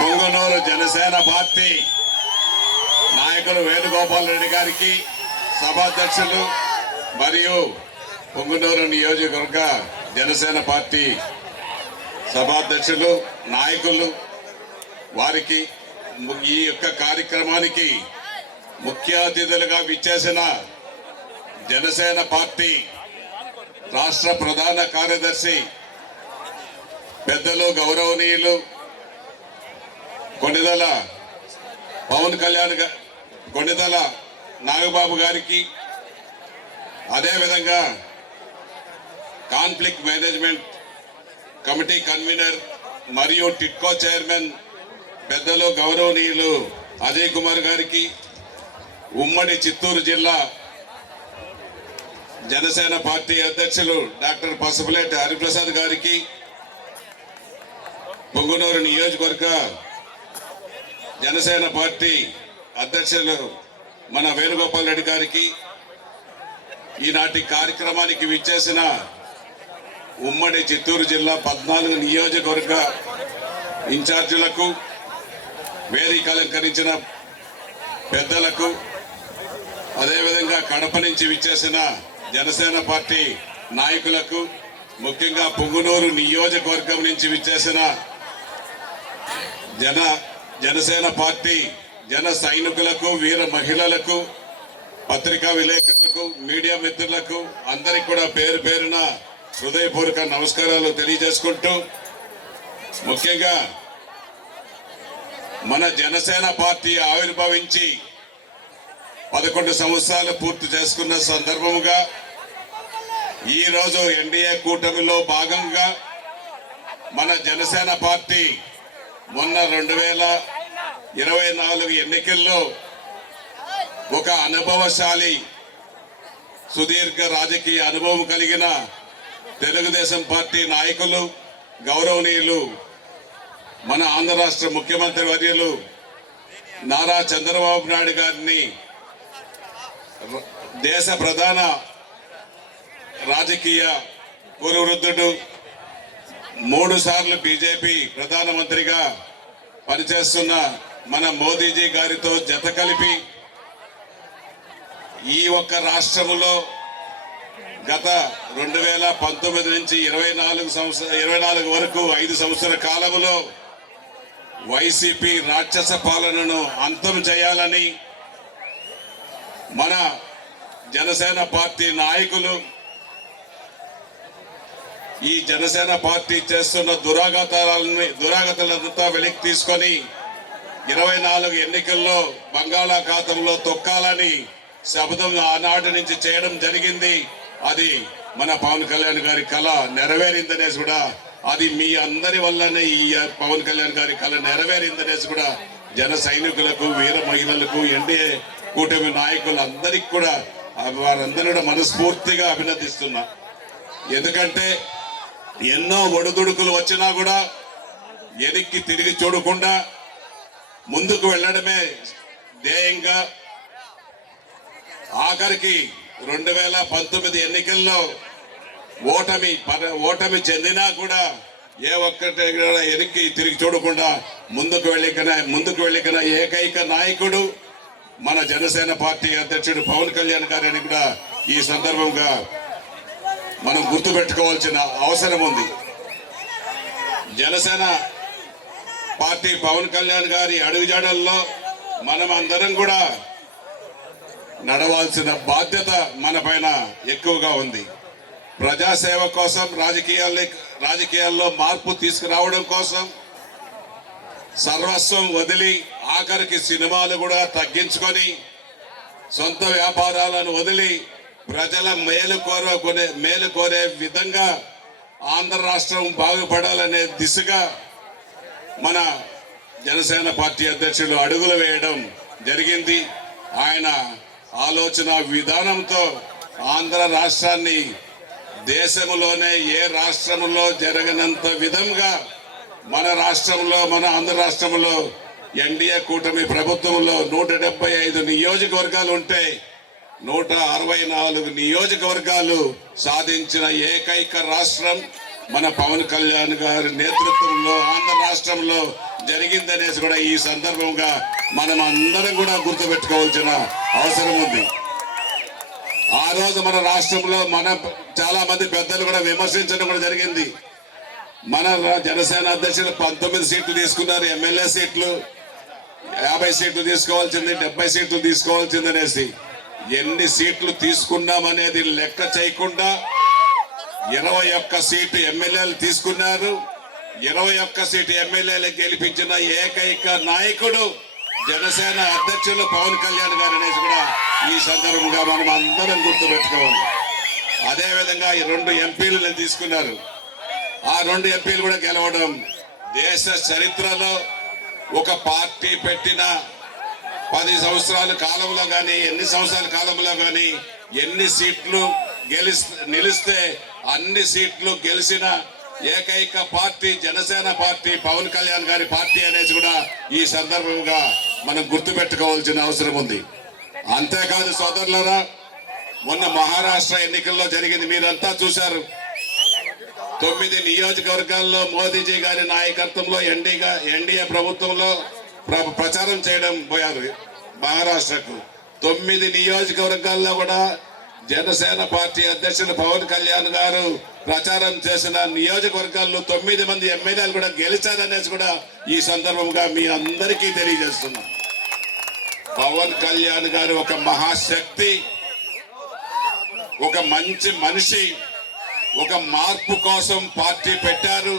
పొంగనూరు జనసేన పార్టీ నాయకులు వేణుగోపాల్ రెడ్డి గారికి, సభాధ్యక్షులు మరియు పొంగనూరు నియోజకవర్గ జనసేన పార్టీ సభాధ్యక్షులు, నాయకులు వారికి, ఈ యొక్క కార్యక్రమానికి ముఖ్య అతిథులుగా విచ్చేసిన జనసేన పార్టీ రాష్ట్ర ప్రధాన కార్యదర్శి పెద్దలు గౌరవనీయులు కొణిదల పవన్ కళ్యాణ్ కొణిదల నాగబాబు గారికి, అదేవిధంగా కాన్ఫ్లిక్ట్ మేనేజ్మెంట్ కమిటీ కన్వీనర్ మరియు టిట్కో చైర్మన్ పెద్దలు గౌరవనీయులు అజయ్ కుమార్ గారికి, ఉమ్మడి చిత్తూరు జిల్లా జనసేన పార్టీ అధ్యక్షులు డాక్టర్ పసుపులేటి హరిప్రసాద్ గారికి, పొంగనూరు నియోజకవర్గ జనసేన పార్టీ అధ్యక్షులు మన వేణుగోపాల్ రెడ్డి గారికి, ఈనాటి కార్యక్రమానికి విచ్చేసిన ఉమ్మడి చిత్తూరు జిల్లా 14 నియోజకవర్గ ఇన్ఛార్జీలకు, వేదిక అలంకరించిన పెద్దలకు, అదేవిధంగా కడప నుంచి విచ్చేసిన జనసేన పార్టీ నాయకులకు, ముఖ్యంగా పొంగనూరు నియోజకవర్గం నుంచి విచ్చేసిన జనసేన పార్టీ జన సైనికులకు, వీర మహిళలకు, పత్రికా విలేకరులకు, మీడియా మిత్రులకు అందరికి కూడా పేరు పేరున హృదయపూర్వక నమస్కారాలు తెలియజేసుకుంటూ, ముఖ్యంగా మన జనసేన పార్టీ ఆవిర్భవించి 11 సంవత్సరాలు పూర్తి చేసుకున్న సందర్భముగా ఈరోజు ఎన్డీఏ కూటమిలో భాగంగా మన జనసేన పార్టీ మొన్న 2024 ఎన్నికల్లో ఒక అనుభవశాలి సుదీర్ఘ రాజకీయ అనుభవం కలిగిన తెలుగుదేశం పార్టీ నాయకులు, గౌరవనీయులు మన ఆంధ్ర రాష్ట్ర ముఖ్యమంత్రి వర్యులు నారా చంద్రబాబు నాయుడు గారిని దేశ ప్రధాన రాజకీయ గురువృద్ధుడు, 3 సార్లు బీజేపీ ప్రధానమంత్రిగా పనిచేస్తున్న మన మోదీజీ గారితో జత కలిపి ఈ ఒక్క రాష్ట్రములో గత 2019 నుంచి 24 వరకు 5 సంవత్సరాల కాలంలో వైసీపీ రాక్షస పాలనను అంతం చేయాలని మన జనసేన పార్టీ నాయకులు ఈ జనసేన పార్టీ చేస్తున్న దురాగతాలంతా వెలికి తీసుకొని 24 ఎన్నికల్లో బంగాళాఖాతంలో తొక్కాలని శపథం ఆనాటి నుంచి చేయడం జరిగింది. అది మన పవన్ కళ్యాణ్ గారి కళ నెరవేరిందనేసి కూడా, అది మీ అందరి వల్లనే ఈ పవన్ కళ్యాణ్ గారి కళ నెరవేరిందనేసి కూడా జన సైనికులకు, వీర మహిళలకు, ఎన్డీఏ కూటమి నాయకులందరికీ కూడా వారందరూ కూడా మనస్ఫూర్తిగా అభినందిస్తున్నా. ఎందుకంటే ఎన్నో ఒడిదుడుకులు వచ్చినా కూడా వెనక్కి తిరిగి చూడకుండా ముందుకు వెళ్ళడమే ధ్యేయంగా ఆఖరికి 2019 ఎన్నికల్లో ఓటమి చెందినా కూడా ఏ ఒక్కటి వెనక్కి తిరిగి చూడకుండా ముందుకు వెళ్ళిన ఏకైక నాయకుడు మన జనసేన పార్టీ అధ్యక్షుడు పవన్ కళ్యాణ్ గారిని కూడా ఈ సందర్భంగా మనం గుర్తుపెట్టుకోవాల్సిన అవసరం ఉంది. జనసేన పార్టీ పవన్ కళ్యాణ్ గారి అడుగుజాడల్లో మనం అందరం కూడా నడవాల్సిన బాధ్యత మన పైన ఎక్కువగా ఉంది. ప్రజాసేవ కోసం, రాజకీయాల్లో మార్పు తీసుకురావడం కోసం సర్వస్వం వదిలి, ఆఖరికి సినిమాలు కూడా తగ్గించుకొని, సొంత వ్యాపారాలను వదిలి ప్రజల మేలు కోరే విధంగా ఆంధ్ర రాష్ట్రం బాగుపడాలనే దిశగా మన జనసేన పార్టీ అధ్యక్షులు అడుగులు వేయడం జరిగింది. ఆయన ఆలోచన విధానంతో ఆంధ్ర రాష్ట్రాన్ని దేశంలోనే ఏ రాష్ట్రంలో జరగనంత విధంగా మన ఆంధ్ర రాష్ట్రంలో ఎన్డీఏ కూటమి ప్రభుత్వంలో 175 నియోజకవర్గాలు ఉంటే 164 నియోజకవర్గాలు సాధించిన ఏకైక రాష్ట్రం మన పవన్ కళ్యాణ్ గారి నేతృత్వంలో ఆంధ్ర రాష్ట్రంలో జరిగిందనేసి కూడా ఈ సందర్భంగా మనం అందరం కూడా గుర్తుపెట్టుకోవాల్సిన అవసరం ఉంది. ఆ రోజు మన రాష్ట్రంలో చాలా మంది పెద్దలు కూడా విమర్శించడం కూడా జరిగింది. మన జనసేన అధ్యక్షులు 19 సీట్లు తీసుకున్నారు, ఎమ్మెల్యే సీట్లు 50 సీట్లు తీసుకోవాల్సింది, 70 సీట్లు తీసుకోవాల్సింది అనేసి. ఎన్ని సీట్లు తీసుకున్నామనేది లెక్క చేయకుండా 21 సీటు ఎమ్మెల్యేలు తీసుకున్నారు. 21 సీటు ఎమ్మెల్యేలు గెలిపించిన ఏకైక నాయకుడు జనసేన అధ్యక్షులు పవన్ కళ్యాణ్ గారు అనేసి కూడా ఈ సందర్భంగా మనం అందరం గుర్తుపెట్టుకోవాలి. అదేవిధంగా ఈ 2 ఎంపీలు తీసుకున్నారు. ఆ 2 ఎంపీలు కూడా గెలవడం దేశ చరిత్రలో ఒక పార్టీ పెట్టిన 10 సంవత్సరాల కాలంలో కానీ, ఎన్ని సంవత్సరాల కాలంలో కానీ ఎన్ని సీట్లు నిలిస్తే అన్ని సీట్లు గెలిచిన ఏకైక పార్టీ జనసేన పార్టీ, పవన్ కళ్యాణ్ గారి పార్టీ అనేది కూడా ఈ సందర్భంగా మనం గుర్తుపెట్టుకోవాల్సిన అవసరం ఉంది. అంతేకాదు సోదరులారా, మొన్న మహారాష్ట్ర ఎన్నికల్లో జరిగింది, మీరంతా చూశారు. 9 నియోజకవర్గాల్లో మోదీజీ గారి నాయకత్వంలో ఎన్డీఏ ప్రభుత్వంలో ప్రచారం చేయడం పోయారు మహారాష్ట్రకు. 9 నియోజకవర్గాల్లో కూడా జనసేన పార్టీ అధ్యక్షులు పవన్ కళ్యాణ్ గారు ప్రచారం చేసిన నియోజకవర్గాల్లో 9 మంది ఎమ్మెల్యేలు కూడా గెలిచారనేసి కూడా ఈ సందర్భంగా మీ అందరికీ తెలియజేస్తున్నాం. పవన్ కళ్యాణ్ గారు ఒక మహాశక్తి, ఒక మంచి మనిషి, ఒక మార్పు కోసం పార్టీ పెట్టారు.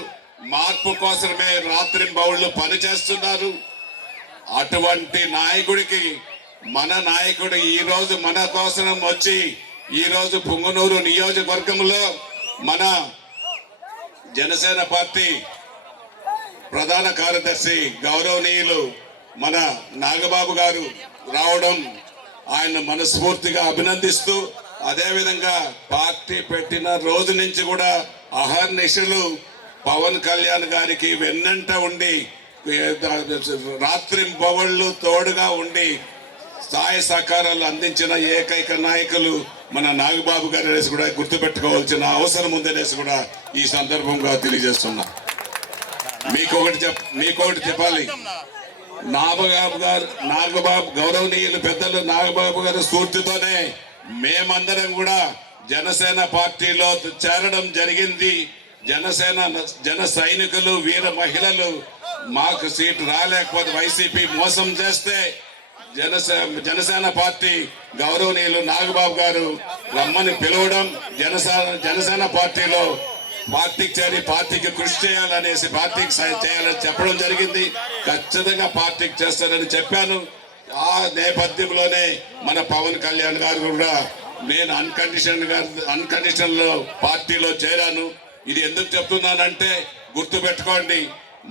మార్పు కోసమే రాత్రింబవళ్లు పనిచేస్తున్నారు. అటువంటి నాయకుడికి మన నాయకుడు ఈ రోజు మన కోసం వచ్చి ఈ రోజు పుంగనూరు నియోజకవర్గంలో మన జనసేన పార్టీ ప్రధాన కార్యదర్శి గౌరవనీయులు మన నాగబాబు గారు రావడం ఆయన మనస్ఫూర్తిగా అభినందిస్తూ అదేవిధంగా పార్టీ పెట్టిన రోజు నుంచి కూడా అహర్నిశలు పవన్ కళ్యాణ్ గారికి వెన్నంట ఉండి రాత్రి పవళ్ళు తోడుగా ఉండి సహాయ సహకారాలు అందించిన ఏకైక నాయకులు మన నాగబాబు గారు అనేసి కూడా గుర్తుపెట్టుకోవాల్సిన అవసరం ఉందనేసి కూడా ఈ సందర్భంగా తెలియజేస్తున్నా. మీకొకటి చెప్పాలి. నాగబాబు గౌరవనీయులు పెద్దలు నాగబాబు గారి స్ఫూర్తితోనే మేమందరం కూడా జనసేన పార్టీలో చేరడం జరిగింది. జన సైనికులు వీర మహిళలు మాకు సీటు రాలేకపోతే వైసీపీ మోసం చేస్తే జనసేన పార్టీ గౌరవనీయులు నాగబాబు గారు రమ్మని పిలవడం, జనసేన పార్టీలో పార్టీకి చేరి పార్టీకి కృషి చేయాలనేసి పార్టీకి చేయాలని చెప్పడం జరిగింది. ఖచ్చితంగా పార్టీకి చేస్తానని చెప్పాను. ఆ నేపథ్యంలోనే మన పవన్ కళ్యాణ్ గారు కూడా నేను అన్కండిషన్ లో పార్టీలో చేరాను. ఇది ఎందుకు చెప్తున్నానంటే గుర్తుపెట్టుకోండి,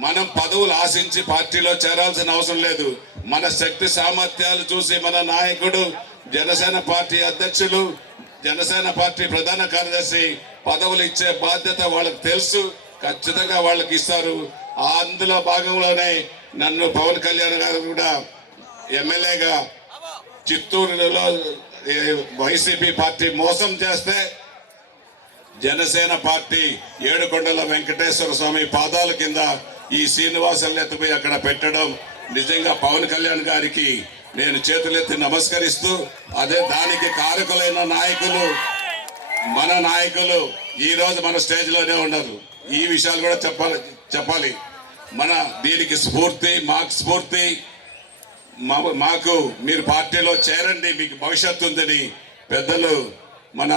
మనం పదవులు ఆశించి పార్టీలో చేరాల్సిన అవసరం లేదు. మన శక్తి సామర్థ్యాలు చూసి మన నాయకుడు, జనసేన పార్టీ అధ్యక్షులు, జనసేన పార్టీ ప్రధాన కార్యదర్శి పదవులు ఇచ్చే బాధ్యత వాళ్ళకి తెలుసు. ఖచ్చితంగా వాళ్ళకి ఇస్తారు. అందులో భాగంలోనే నన్ను పవన్ కళ్యాణ్ గారు కూడా ఎమ్మెల్యేగా చిత్తూరులో వైసీపీ పార్టీ మోసం చేస్తే జనసేన పార్టీ ఏడుకొండల వెంకటేశ్వర స్వామి పాదాల కింద ఈ శ్రీనివాసులను ఎత్తిపోయి అక్కడ పెట్టడం నిజంగా పవన్ కళ్యాణ్ గారికి నేను చేతులెత్తి నమస్కరిస్తూ, అదే దానికి కారకులైన నాయకులు, మన నాయకులు ఈ రోజు మన స్టేజ్ లోనే ఉన్నారు. ఈ విషయాలు కూడా చెప్పాలి. మన దీనికి మాకు స్ఫూర్తి మాకు మీరు పార్టీలో చేరండి, మీకు భవిష్యత్తు ఉందని పెద్దలు మన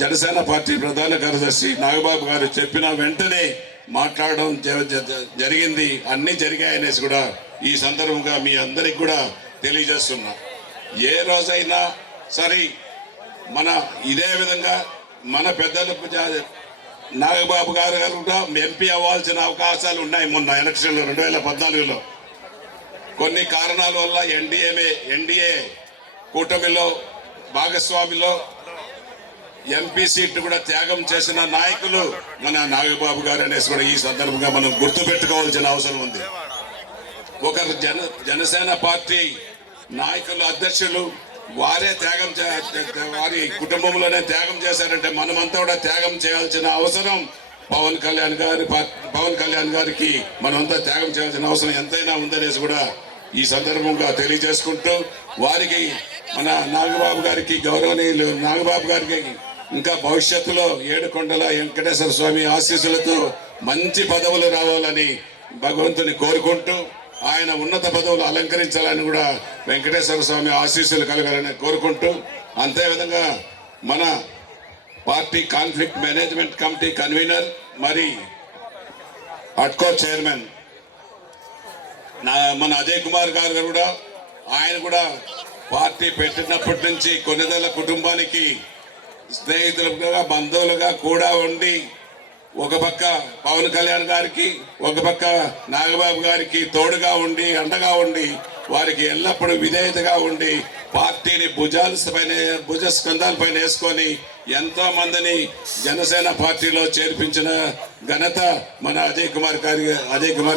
జనసేన పార్టీ ప్రధాన కార్యదర్శి నాగబాబు గారు చెప్పిన వెంటనే మాట్లాడడం జరిగింది. అన్ని జరిగాయనేసి కూడా ఈ సందర్భంగా మీ అందరికి కూడా తెలియజేస్తున్నా. ఏ రోజైనా సరే మన ఇదే విధంగా మన పెద్దలు నాగబాబు గారు కూడా ఎంపీ అవ్వాల్సిన అవకాశాలు ఉన్నాయి. మొన్న ఎలక్షన్లో 2014లో కొన్ని కారణాల వల్ల ఎన్డీఏ కూటమిలో భాగస్వామిలో ఎంపీ సీట్ కూడా త్యాగం చేసిన నాయకులు మన నాగబాబు గారు అనేసి కూడా ఈ సందర్భంగా మనం గుర్తుపెట్టుకోవాల్సిన అవసరం ఉంది. ఒకరు జనసేన పార్టీ నాయకులు, అధ్యక్షులు వారే వారి కుటుంబంలోనే త్యాగం చేశారంటే మనమంతా కూడా త్యాగం చేయాల్సిన అవసరం పవన్ కళ్యాణ్ గారికి మనమంతా త్యాగం చేయాల్సిన అవసరం ఎంతైనా ఉందనేసి కూడా ఈ సందర్భంగా తెలియజేసుకుంటూ, వారికి మన నాగబాబు గారికి, గౌరవనీయులు నాగబాబు గారికి ఇంకా భవిష్యత్తులో ఏడుకొండల వెంకటేశ్వర స్వామి ఆశీస్సులతో మంచి పదవులు రావాలని భగవంతుని కోరుకుంటూ, ఆయన ఉన్నత పదవులు అలంకరించాలని కూడా వెంకటేశ్వర స్వామి ఆశీస్సులు కలగాలని కోరుకుంటూ, అంతేవిధంగా మన party conflict management committee convener మరి అడ్కో చైర్మన్ మన అజయ్ కుమార్ గారు కూడా, ఆయన కూడా పార్టీ పెట్టినప్పటి నుంచి కొన్నిదల కుటుంబానికి స్నేహితులుగా, బంధువులుగా కూడా ఉండి ఒక పక్క పవన్ కళ్యాణ్ గారికి, ఒక పక్క నాగబాబు గారికి తోడుగా ఉండి, అండగా ఉండి, వారికి ఎల్లప్పుడూ విధేయతగా ఉండి పార్టీని భుజస్కంధాలపైన వేసుకొని ఎంతో మందిని జనసేన పార్టీలో చేర్పించిన ఘనత మన అజయ్ కుమార్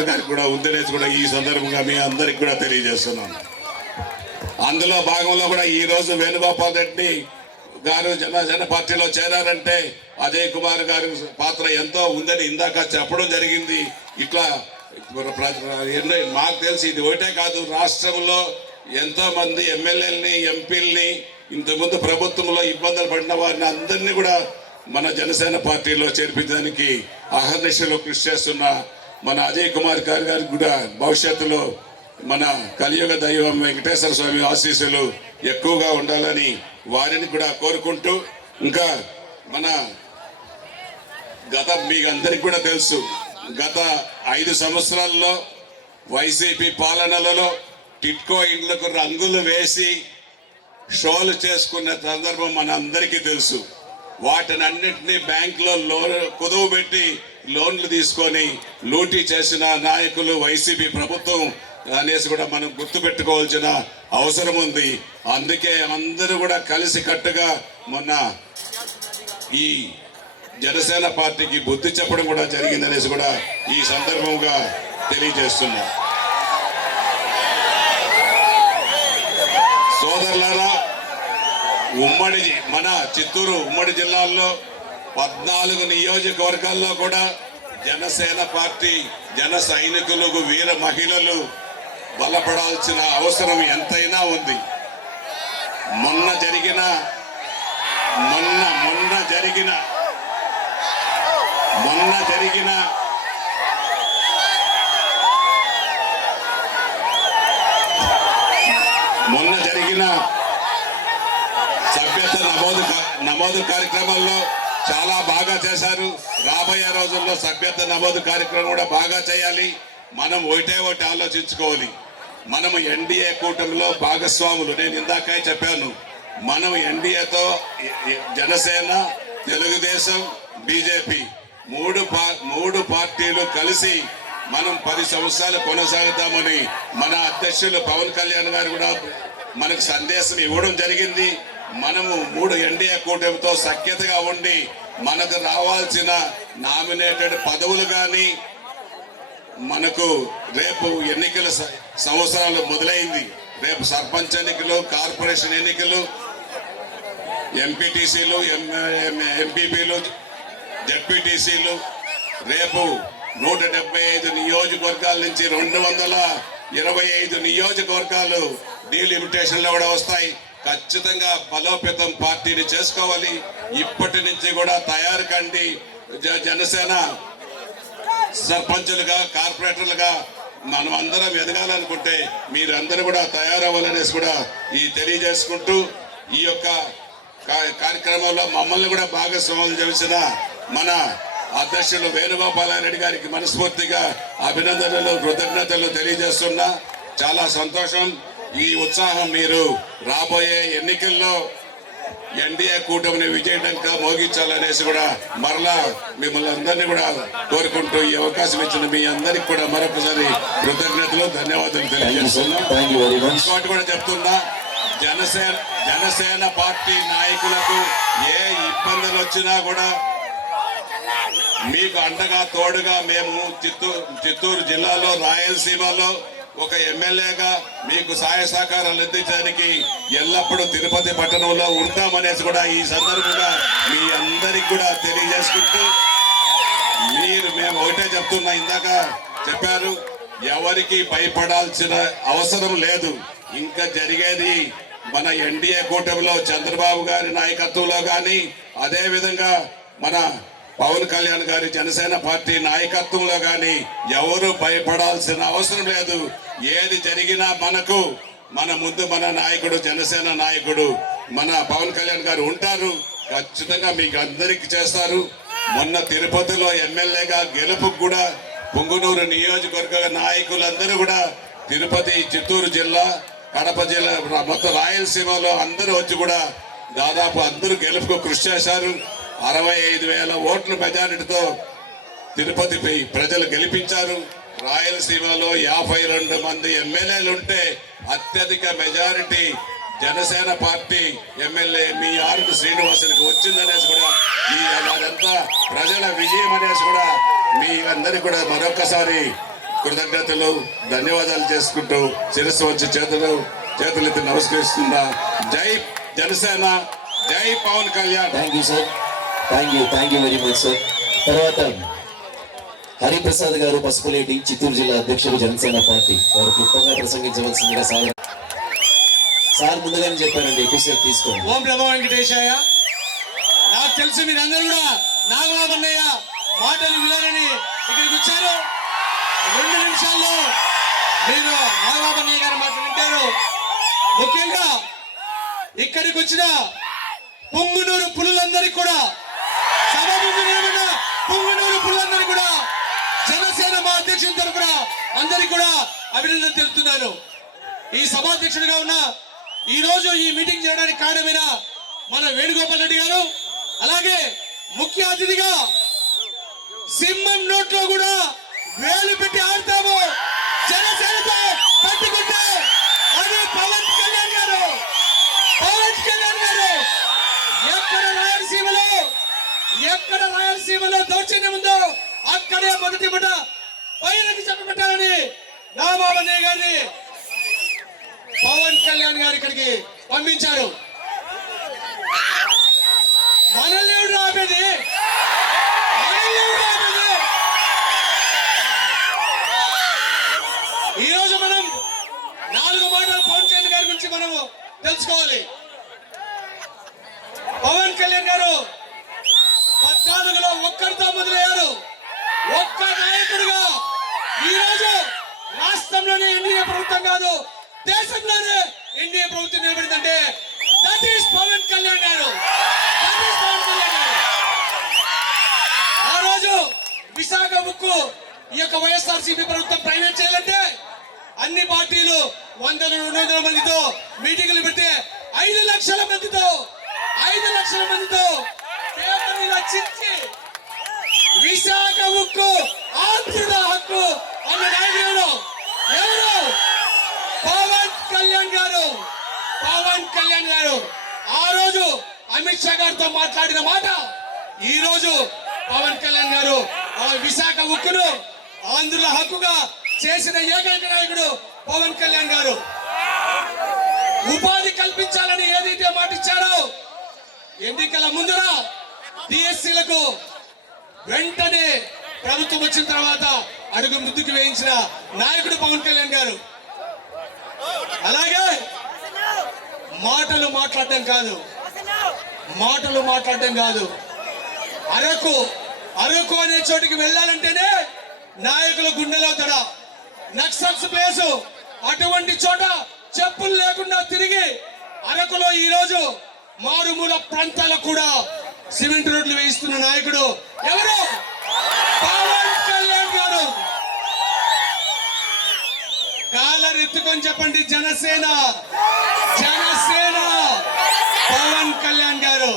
గారికి కూడా ఉందనేది కూడా ఈ సందర్భంగా మీ అందరికి కూడా తెలియజేస్తున్నాను. అందులో భాగంలో కూడా ఈ రోజు వేణుగోపాల్ రెడ్డి గారు జనసేన పార్టీలో చేరారంటే అజయ్ కుమార్ గారి పాత్ర ఎంతో ఉందని ఇందాక చెప్పడం జరిగింది. ఇట్లా మాకు తెలిసి ఇది ఒకటే కాదు, రాష్ట్రంలో ఎంతో మంది ఎమ్మెల్యేలని, ఎంపీలని, ఇంతకుముందు ప్రభుత్వంలో ఇబ్బందులు పడిన వారిని అందరినీ కూడా మన జనసేన పార్టీలో చేర్పించడానికి అహర్నిశలో కృషి చేస్తున్న మన అజయ్ కుమార్ గారికి కూడా భవిష్యత్తులో మన కలియుగ దైవం వెంకటేశ్వర స్వామి ఆశీస్సులు ఎక్కువగా ఉండాలని వారిని కూడా కోరుకుంటూ, ఇంకా మన మీకు అందరికి కూడా తెలుసు, గత 5 సంవత్సరాల్లో వైసీపీ పాలనలలో టిట్కో ఇండ్లకు రంగులు వేసి షోలు చేసుకున్న సందర్భం మన అందరికీ తెలుసు. వాటినన్నింటినీ బ్యాంకులో కుదువు పెట్టి లోన్లు తీసుకొని లూటీ చేసిన నాయకులు వైసీపీ ప్రభుత్వం అనేసి కూడా మనం గుర్తుపెట్టుకోవాల్సిన అవసరం ఉంది. అందుకే అందరూ కూడా కలిసి కట్టుగా మొన్న ఈ జనసేన పార్టీకి బుద్ధి చెప్పడం కూడా జరిగిందనేసి కూడా ఈ సందర్భంగా తెలియజేస్తున్నా. సోదరులారా, మన చిత్తూరు ఉమ్మడి జిల్లాల్లో 14 నియోజకవర్గాల్లో కూడా జనసేన పార్టీ జన సైనికులకు వీర మహిళలు బలపడాల్సిన అవసరం ఎంతైనా ఉంది. మొన్న జరిగిన సభ్యత నమోదు కార్యక్రమంలో చాలా బాగా చేశారు. రాబోయే రోజుల్లో సభ్యత నమోదు కార్యక్రమం కూడా బాగా చేయాలి. మనం ఒకటి ఆలోచించుకోవాలి. మనము ఎన్డీఏ కూటమిలో భాగస్వాములు. నేను ఇందాకే చెప్పాను, మనం ఎన్డీఏతో జనసేన, తెలుగుదేశం, బీజేపీ మూడు పార్టీలు కలిసి మనం 10 సంవత్సరాలు కొనసాగుతామని మన అధ్యక్షులు పవన్ కళ్యాణ్ గారు కూడా మనకు సందేశం ఇవ్వడం జరిగింది. మనము 3 ఎన్డీఏ కూటమితో సఖ్యతగా ఉండి మనకు రావాల్సిన నామినేటెడ్ పదవులు కానీ, మనకు రేపు ఎన్నికల సంవత్సరాలు మొదలైంది. రేపు సర్పంచ్ ఎన్నికలు, కార్పొరేషన్ ఎన్నికలు, ఎంపీటీసీలు, ఎంపీపీలు, జడ్పీటీసీలు, రేపు 175 నియోజకవర్గాల నుంచి 225 నియోజకవర్గాలు డీలిమిటేషన్లో కూడా వస్తాయి. ఖచ్చితంగా బలోపేతం పార్టీని చేసుకోవాలి. ఇప్పటి నుంచి కూడా తయారు కండి. జనసేన సర్పంచులుగా, కార్పొరేటర్లుగా మనం అందరం ఎదగాలనుకుంటే మీరందరూ కూడా తయారవ్వాలనేసి కూడా తెలియజేసుకుంటూ, ఈ యొక్క కార్యక్రమంలో మమ్మల్ని కూడా భాగస్వాములు చేసిన మన అధ్యక్షులు వేణుగోపాలారెడ్డి గారికి మనస్ఫూర్తిగా అభినందనలు, కృతజ్ఞతలు తెలియజేస్తున్నా. చాలా సంతోషం. ఈ ఉత్సాహం మీరు రాబోయే ఎన్నికల్లో ఎన్డీఏ కూటమిని విజయడంగా మోగించాలనేసి కూడా మరలా మిమ్మల్ని అందరినీ కూడా కోరుకుంటూ ఈ అవకాశం ఇచ్చిన మీ అందరికి కూడా మరొకసారి కృతజ్ఞతలు, ధన్యవాదాలు తెలియజేస్తున్నా. కూడా చెప్తున్నా, జనసేన పార్టీ నాయకులకు ఏ ఇబ్బందులు వచ్చినా కూడా మీకు అండగా తోడుగా మేము చిత్తూరు జిల్లాలో, రాయలసీమలో ఒక ఎమ్మెల్యేగా మీకు సహాయ సహకారాలు అందించడానికి ఎల్లప్పుడూ తిరుపతి పట్టణంలో ఉంటామనేసి కూడా ఈ సందర్భంగా మీ అందరికి కూడా తెలియజేసుకుంటూ, మేము ఒకటే చెప్తున్నా, ఇందాక చెప్పారు, ఎవరికి భయపడాల్సిన అవసరం లేదు. ఇంకా జరిగేది మన ఎన్డీఏ కూటమిలో చంద్రబాబు గారి నాయకత్వంలో కానీ, అదే విధంగా మన పవన్ కళ్యాణ్ గారి జనసేన పార్టీ నాయకత్వంలో కానీ ఎవరు భయపడాల్సిన అవసరం లేదు. ఏది జరిగినా మన ముందు మన నాయకుడు, జనసేన నాయకుడు మన పవన్ కళ్యాణ్ గారు ఉంటారు. ఖచ్చితంగా మీకు అందరికి చేస్తారు. మొన్న తిరుపతిలో ఎమ్మెల్యేగా గెలుపుకు కూడా పొంగునూరు నియోజకవర్గ నాయకులందరూ కూడా తిరుపతి, చిత్తూరు జిల్లా, కడప జిల్లా, మొత్తం రాయలసీమలో అందరూ వచ్చి కూడా దాదాపు అందరూ గెలుపుకు కృషి చేశారు. 65,000 ఓట్ల మెజారిటీతో తిరుపతిపై ప్రజలు గెలిపించారు. రాయలసీమలో 52 మంది ఎమ్మెల్యేలు ఉంటే అత్యధిక మెజారిటీ జనసేన పార్టీ ఎమ్మెల్యే మీ ఆర్వి శ్రీనివాసులకు వచ్చిందనేసి కూడా అదంతా ప్రజల విజయం అనేసి కూడా మీ అందరికి కూడా మరొకసారి కృతజ్ఞతలు, ధన్యవాదాలు చేసుకుంటూ శిరస్సు వచ్చి చేతులెత్తి నమస్కరిస్తున్నా. జై జనసేన, జై Pawan Kalyan. Thank you sir, thank you very much sir. తర్వాత హరిప్రసాద్ గారు, పసుపులేటి, చిత్తూరు జిల్లా అధ్యక్షులు, జనసేన పార్టీ, వారు క్లుప్తంగా ప్రసంగించవలసిందిగా సార్ ముందుగానే చెప్పారండి, ఎక్కువసేపు తీసుకోండి. ఓం ప్రభా వెంకటేశాయ. నాకు తెలుసు మీరందరూ కూడా నాగబాబన్నయ్య మాటలు వినాలని ఇక్కడికి వచ్చారు. 2 నిమిషాల్లో మీరు నాగబాబన్నయ్య గారి మాటలు వింటారు. ముఖ్యంగా ఇక్కడికి వచ్చిన పొంగునూరు పులులందరికీ కూడా, సభ ముందు నిలబడిన పొంగునూరు పులులందరికీ కూడా జనసేన మా అధ్యక్షుల తరఫున అందరికీ కూడా అభినందన తెలుపుతున్నాను. ఈ సభాధ్యక్షుడిగా ఉన్న ఈ రోజు ఈ మీటింగ్ చేయడానికి కారణమైన మన వేణుగోపాల్ రెడ్డి గారు, అలాగే ముఖ్య అతిథిగా సింహం నోట్లో కూడా వేలు పెట్టి ఆడతాము, జనసేనతో పట్టుకుంటే అది పవన్ దౌర్జన్యం ఉందో అక్కడే మొదటి బిడ్డ బహిరంగ సభ పెట్టాలని నాగబాబు అన్నయ్య గారిని పవన్ కళ్యాణ్ గారు ఇక్కడికి పంపించారు. మనల్ని ఎవరు ఆపేది? ఈ రోజు మనం 4 మాటలు పవన్ కళ్యాణ్ గారి గురించి మనము తెలుసుకోవాలి. పవన్ కళ్యాణ్ గారు 14లో ఒక్కడితో మొదలయ్యారు. ఒక్క నాయకుడిగా ఈ రోజు రాష్ట్రంలోనే ఎన్డీఏ ప్రభుత్వం కాదు, దేశంలోనే ఎన్డీఏ ప్రభుత్వం నిలబడిందంటే దట్ ఈస్ పవన్ కళ్యాణ్ గారు. ఆ రోజు విశాఖ ఉక్కు ఈ యొక్క వైఎస్ఆర్సీపీ ప్రభుత్వం ప్రైవేట్ చేయాలంటే అన్ని పార్టీలు 100-200 మందితో మీటింగులు పెడితే 5 లక్షల మందితో పేపర్ ఇలా చించి విశాఖ ఉక్కు ఆంధ్రుల హక్కు అన్న నాయకుడు ఎవరు? పవన్ కళ్యాణ్ గారు. ఆ రోజు అమిత్ షా గారితో మాట్లాడిన మాట ఈ రోజు పవన్ కళ్యాణ్ గారు ఆ విశాఖ ఉక్కును ఆంధ్రుల హక్కుగా చేసిన ఏకైక నాయకుడు పవన్ కళ్యాణ్ గారు. ఉపాధి కల్పించాలని ఏదైతే మాట ఇచ్చారో ఎన్నికల ముందర డిఎస్సీలకు వెంటనే ప్రభుత్వం వచ్చిన తర్వాత అడుగు ముందుకు వేయించిన నాయకుడు పవన్ కళ్యాణ్ గారు. అలాగే మాటలు మాట్లాడటం కాదు, అరకు అనే చోటికి వెళ్ళాలంటేనే నాయకుల గుండెలో తడ. నక్సల్స్ ప్లేసు అటువంటి చోట చెప్పులు లేకుండా తిరిగి అరకులో ఈ రోజు మారుమూల ప్రాంతాలకు కూడా సిమెంట్ రోడ్లు వేయిస్తున్న నాయకుడు ఎవరు? పవన్ కళ్యాణ్ గారు. కాలర్ ఎత్తుకొని చెప్పండి, జనసేన. పవన్ కళ్యాణ్ గారు.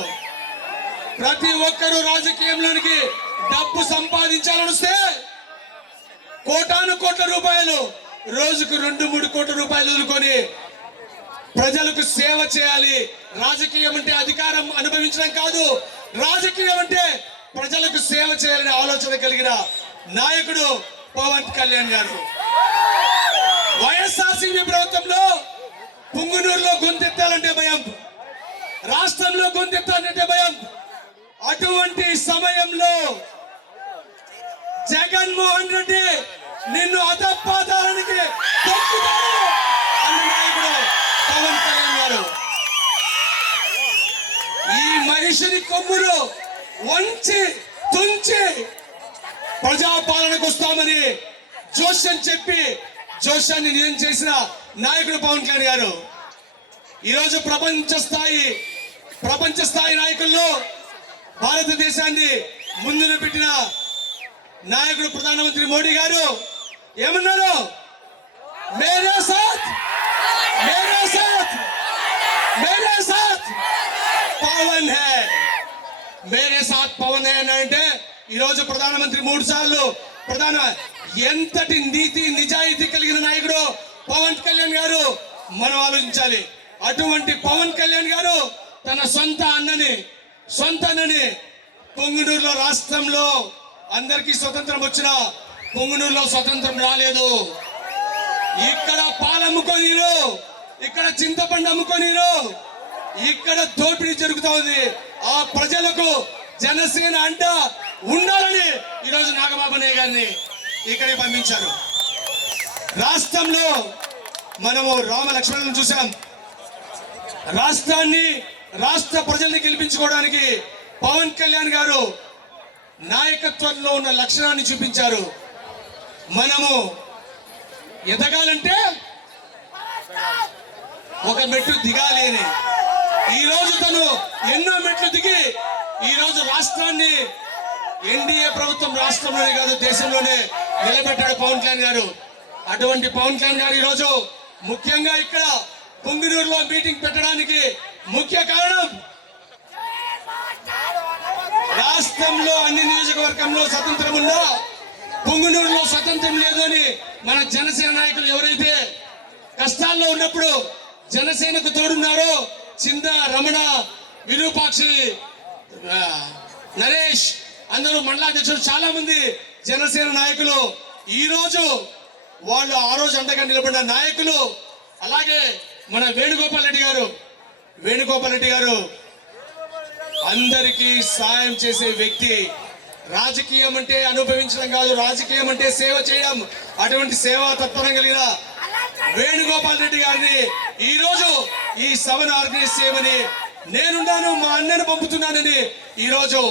ప్రతి ఒక్కరూ రాజకీయంలోనికి డబ్బు సంపాదించాలని వస్తే కోట్ల రూపాయలు, రోజుకు 2-3 కోట్ల రూపాయలు వదులుకొని ప్రజలకు సేవ చేయాలి. రాజకీయం అంటే అధికారం అనుభవించడం కాదు, రాజకీయం అంటే ప్రజలకు సేవ చేయాలనే ఆలోచన కలిగిన నాయకుడు పవన్ కళ్యాణ్ గారు. వైఎస్ఆర్సీపీ ప్రభుత్వంలో పుంగునూరులో గొంతెత్తాలంటే భయం, రాష్ట్రంలో గొంతెత్తాలంటే భయం. అటువంటి సమయంలో జగన్మోహన్ రెడ్డి నిన్ను అధపాతాళానికి తొక్కుతాడు అన్న నాయకుడు పవన్ కళ్యాణ్ గారు. ఈ మనిషిని కొమ్ములు వంచి తుంచి ప్రజాపాలనకు వస్తామని జోష్యాన్ని నిజం చేసిన నాయకుడు పవన్ కళ్యాణ్ గారు. ఈరోజు ప్రపంచ స్థాయి నాయకుల్లో భారతదేశాన్ని ముందున పెట్టిన నాయకుడు ప్రధానమంత్రి మోడీ గారు ఏమన్నారు? మేరే సాత్ పవన్ హై అంటే ఈరోజు ప్రధానమంత్రి 3 సార్లు ఎంతటి నీతి నిజాయితీ కలిగిన నాయకుడు పవన్ కళ్యాణ్ గారు మనం ఆలోచించాలి. అటువంటి పవన్ కళ్యాణ్ గారు తన సొంత అన్నని పొంగునూరులో రాష్ట్రంలో అందరికీ స్వతంత్రం వచ్చిన పొంగునూరులో స్వతంత్రం రాలేదు. ఇక్కడ పాలమ్ముకోనీరు, ఇక్కడ చింతపండు అమ్ముకోనీరు, ఇక్కడ దోపిడీ జరుగుతా ఉంది. ఆ ప్రజలకు జనసేన అంట ఉండాలని ఈరోజు నాగబాబు అన్నయ్య గారిని ఇక్కడికి పంపించారు. రాష్ట్రంలో మనము రామ లక్ష్మణులను చూసాం. రాష్ట్ర ప్రజల్ని గెలిపించుకోవడానికి పవన్ కళ్యాణ్ గారు నాయకత్వంలో ఉన్న లక్షణాన్ని చూపించారు. మనము ఎదగాలంటే ఒక మెట్టు దిగాలి అని ఈ రోజు తను ఎన్నో మెట్లు దిగి ఈ రోజు రాష్ట్రాన్ని ఎన్డీఏ ప్రభుత్వం రాష్ట్రంలోనే కాదు దేశంలోనే నిలబెట్టాడు పవన్ కళ్యాణ్ గారు. అటువంటి పవన్ కళ్యాణ్ గారు ఈరోజు ముఖ్యంగా ఇక్కడ పొంగునూరులో మీటింగ్ పెట్టడానికి ముఖ్య కారణం రాష్ట్రంలో అన్ని నియోజకవర్గంలో స్వతంత్రం ఉన్నా పొంగునూరులో స్వతంత్రం లేదు అని మన జనసేన నాయకులు ఎవరైతే కష్టాల్లో ఉన్నప్పుడు జనసేనకు తోడున్నారో చింద రమణ, విరూపాక్షి, నరేష్ అందరూ మండలాధ్యక్షులు, చాలా మంది జనసేన నాయకులు ఈ రోజు వాళ్ళు ఆ రోజు అండగా నిలబడిన నాయకులు. అలాగే మన వేణుగోపాల్ రెడ్డి గారు అందరికీ సాయం చేసే వ్యక్తి. రాజకీయం అంటే అనుభవించడం కాదు, రాజకీయం అంటే సేవ చేయడం. అటువంటి సేవా తత్పరం కలిగిన వేణుగోపాల్ రెడ్డి గారిని ఈ రోజు ఈ సభను ఆర్గనైజ్ చేయమని నేనున్నాను, మా అన్నను పంపుతున్నానని ఈ రోజు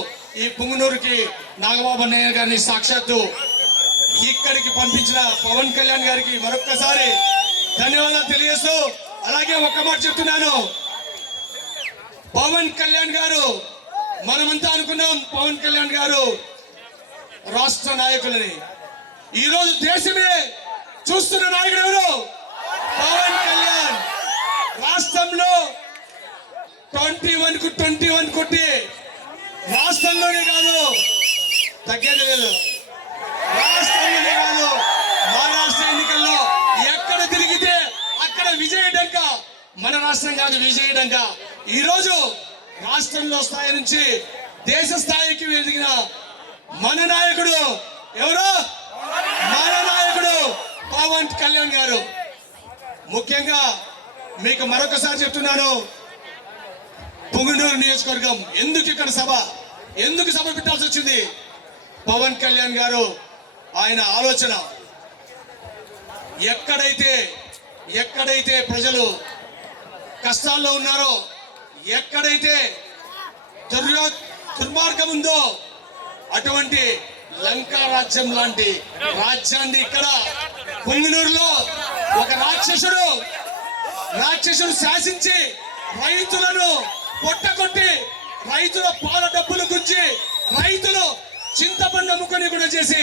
ఈ పుంగనూరుకి నాగబాబు అన్నయ్య గారిని సాక్షాత్తు ఇక్కడికి పంపించిన పవన్ కళ్యాణ్ గారికి మరొక్కసారి ధన్యవాదాలు తెలియజేస్తూ, అలాగే ఒక్క మాట చెప్తున్నాను, పవన్ కళ్యాణ్ గారు, మనమంతా అనుకున్నాం పవన్ కళ్యాణ్ గారు రాష్ట్ర నాయకులని. ఈ రోజు దేశమే చూస్తున్న నాయకుడు ఎవరు? పవన్ కళ్యాణ్. రాష్ట్రంలో 21 కు 21 కొట్టి రాష్ట్రంలోనే కాదు, తగ్గేది లేదు, రాష్ట్రంలోనే కాదు మహారాష్ట్ర ఎన్నికల్లో ఎక్కడ తిరిగితే అక్కడ విజయడంక, మన రాష్ట్రం కాదు విజయడంక. ఈ రోజు రాష్ట్రంలో స్థాయి నుంచి దేశ స్థాయికి ఎదిగిన మన నాయకుడు ఎవరు? మన నాయకుడు పవన్ కళ్యాణ్ గారు. ముఖ్యంగా మీకు మరొకసారి చెప్తున్నాను, పుంగనూరు నియోజకవర్గం ఎందుకు ఇక్కడ సభ, ఎందుకు సభ పెట్టాల్సి వచ్చింది? పవన్ కళ్యాణ్ గారు ఆయన ఆలోచన, ఎక్కడైతే ప్రజలు కష్టాల్లో ఉన్నారో, ఎక్కడైతే దుర్మార్గం ఉందో అటువంటి లంకా రాజ్యం లాంటి రాజ్యాన్ని ఇక్కడ పుంగనూరులో ఒక రాక్షసుడు శాసించి రైతులను పొట్టగొట్టి రైతుల పాల డబ్బులు గుంచి రైతులు చింతపండు అమ్ముకొని కూడా చేసి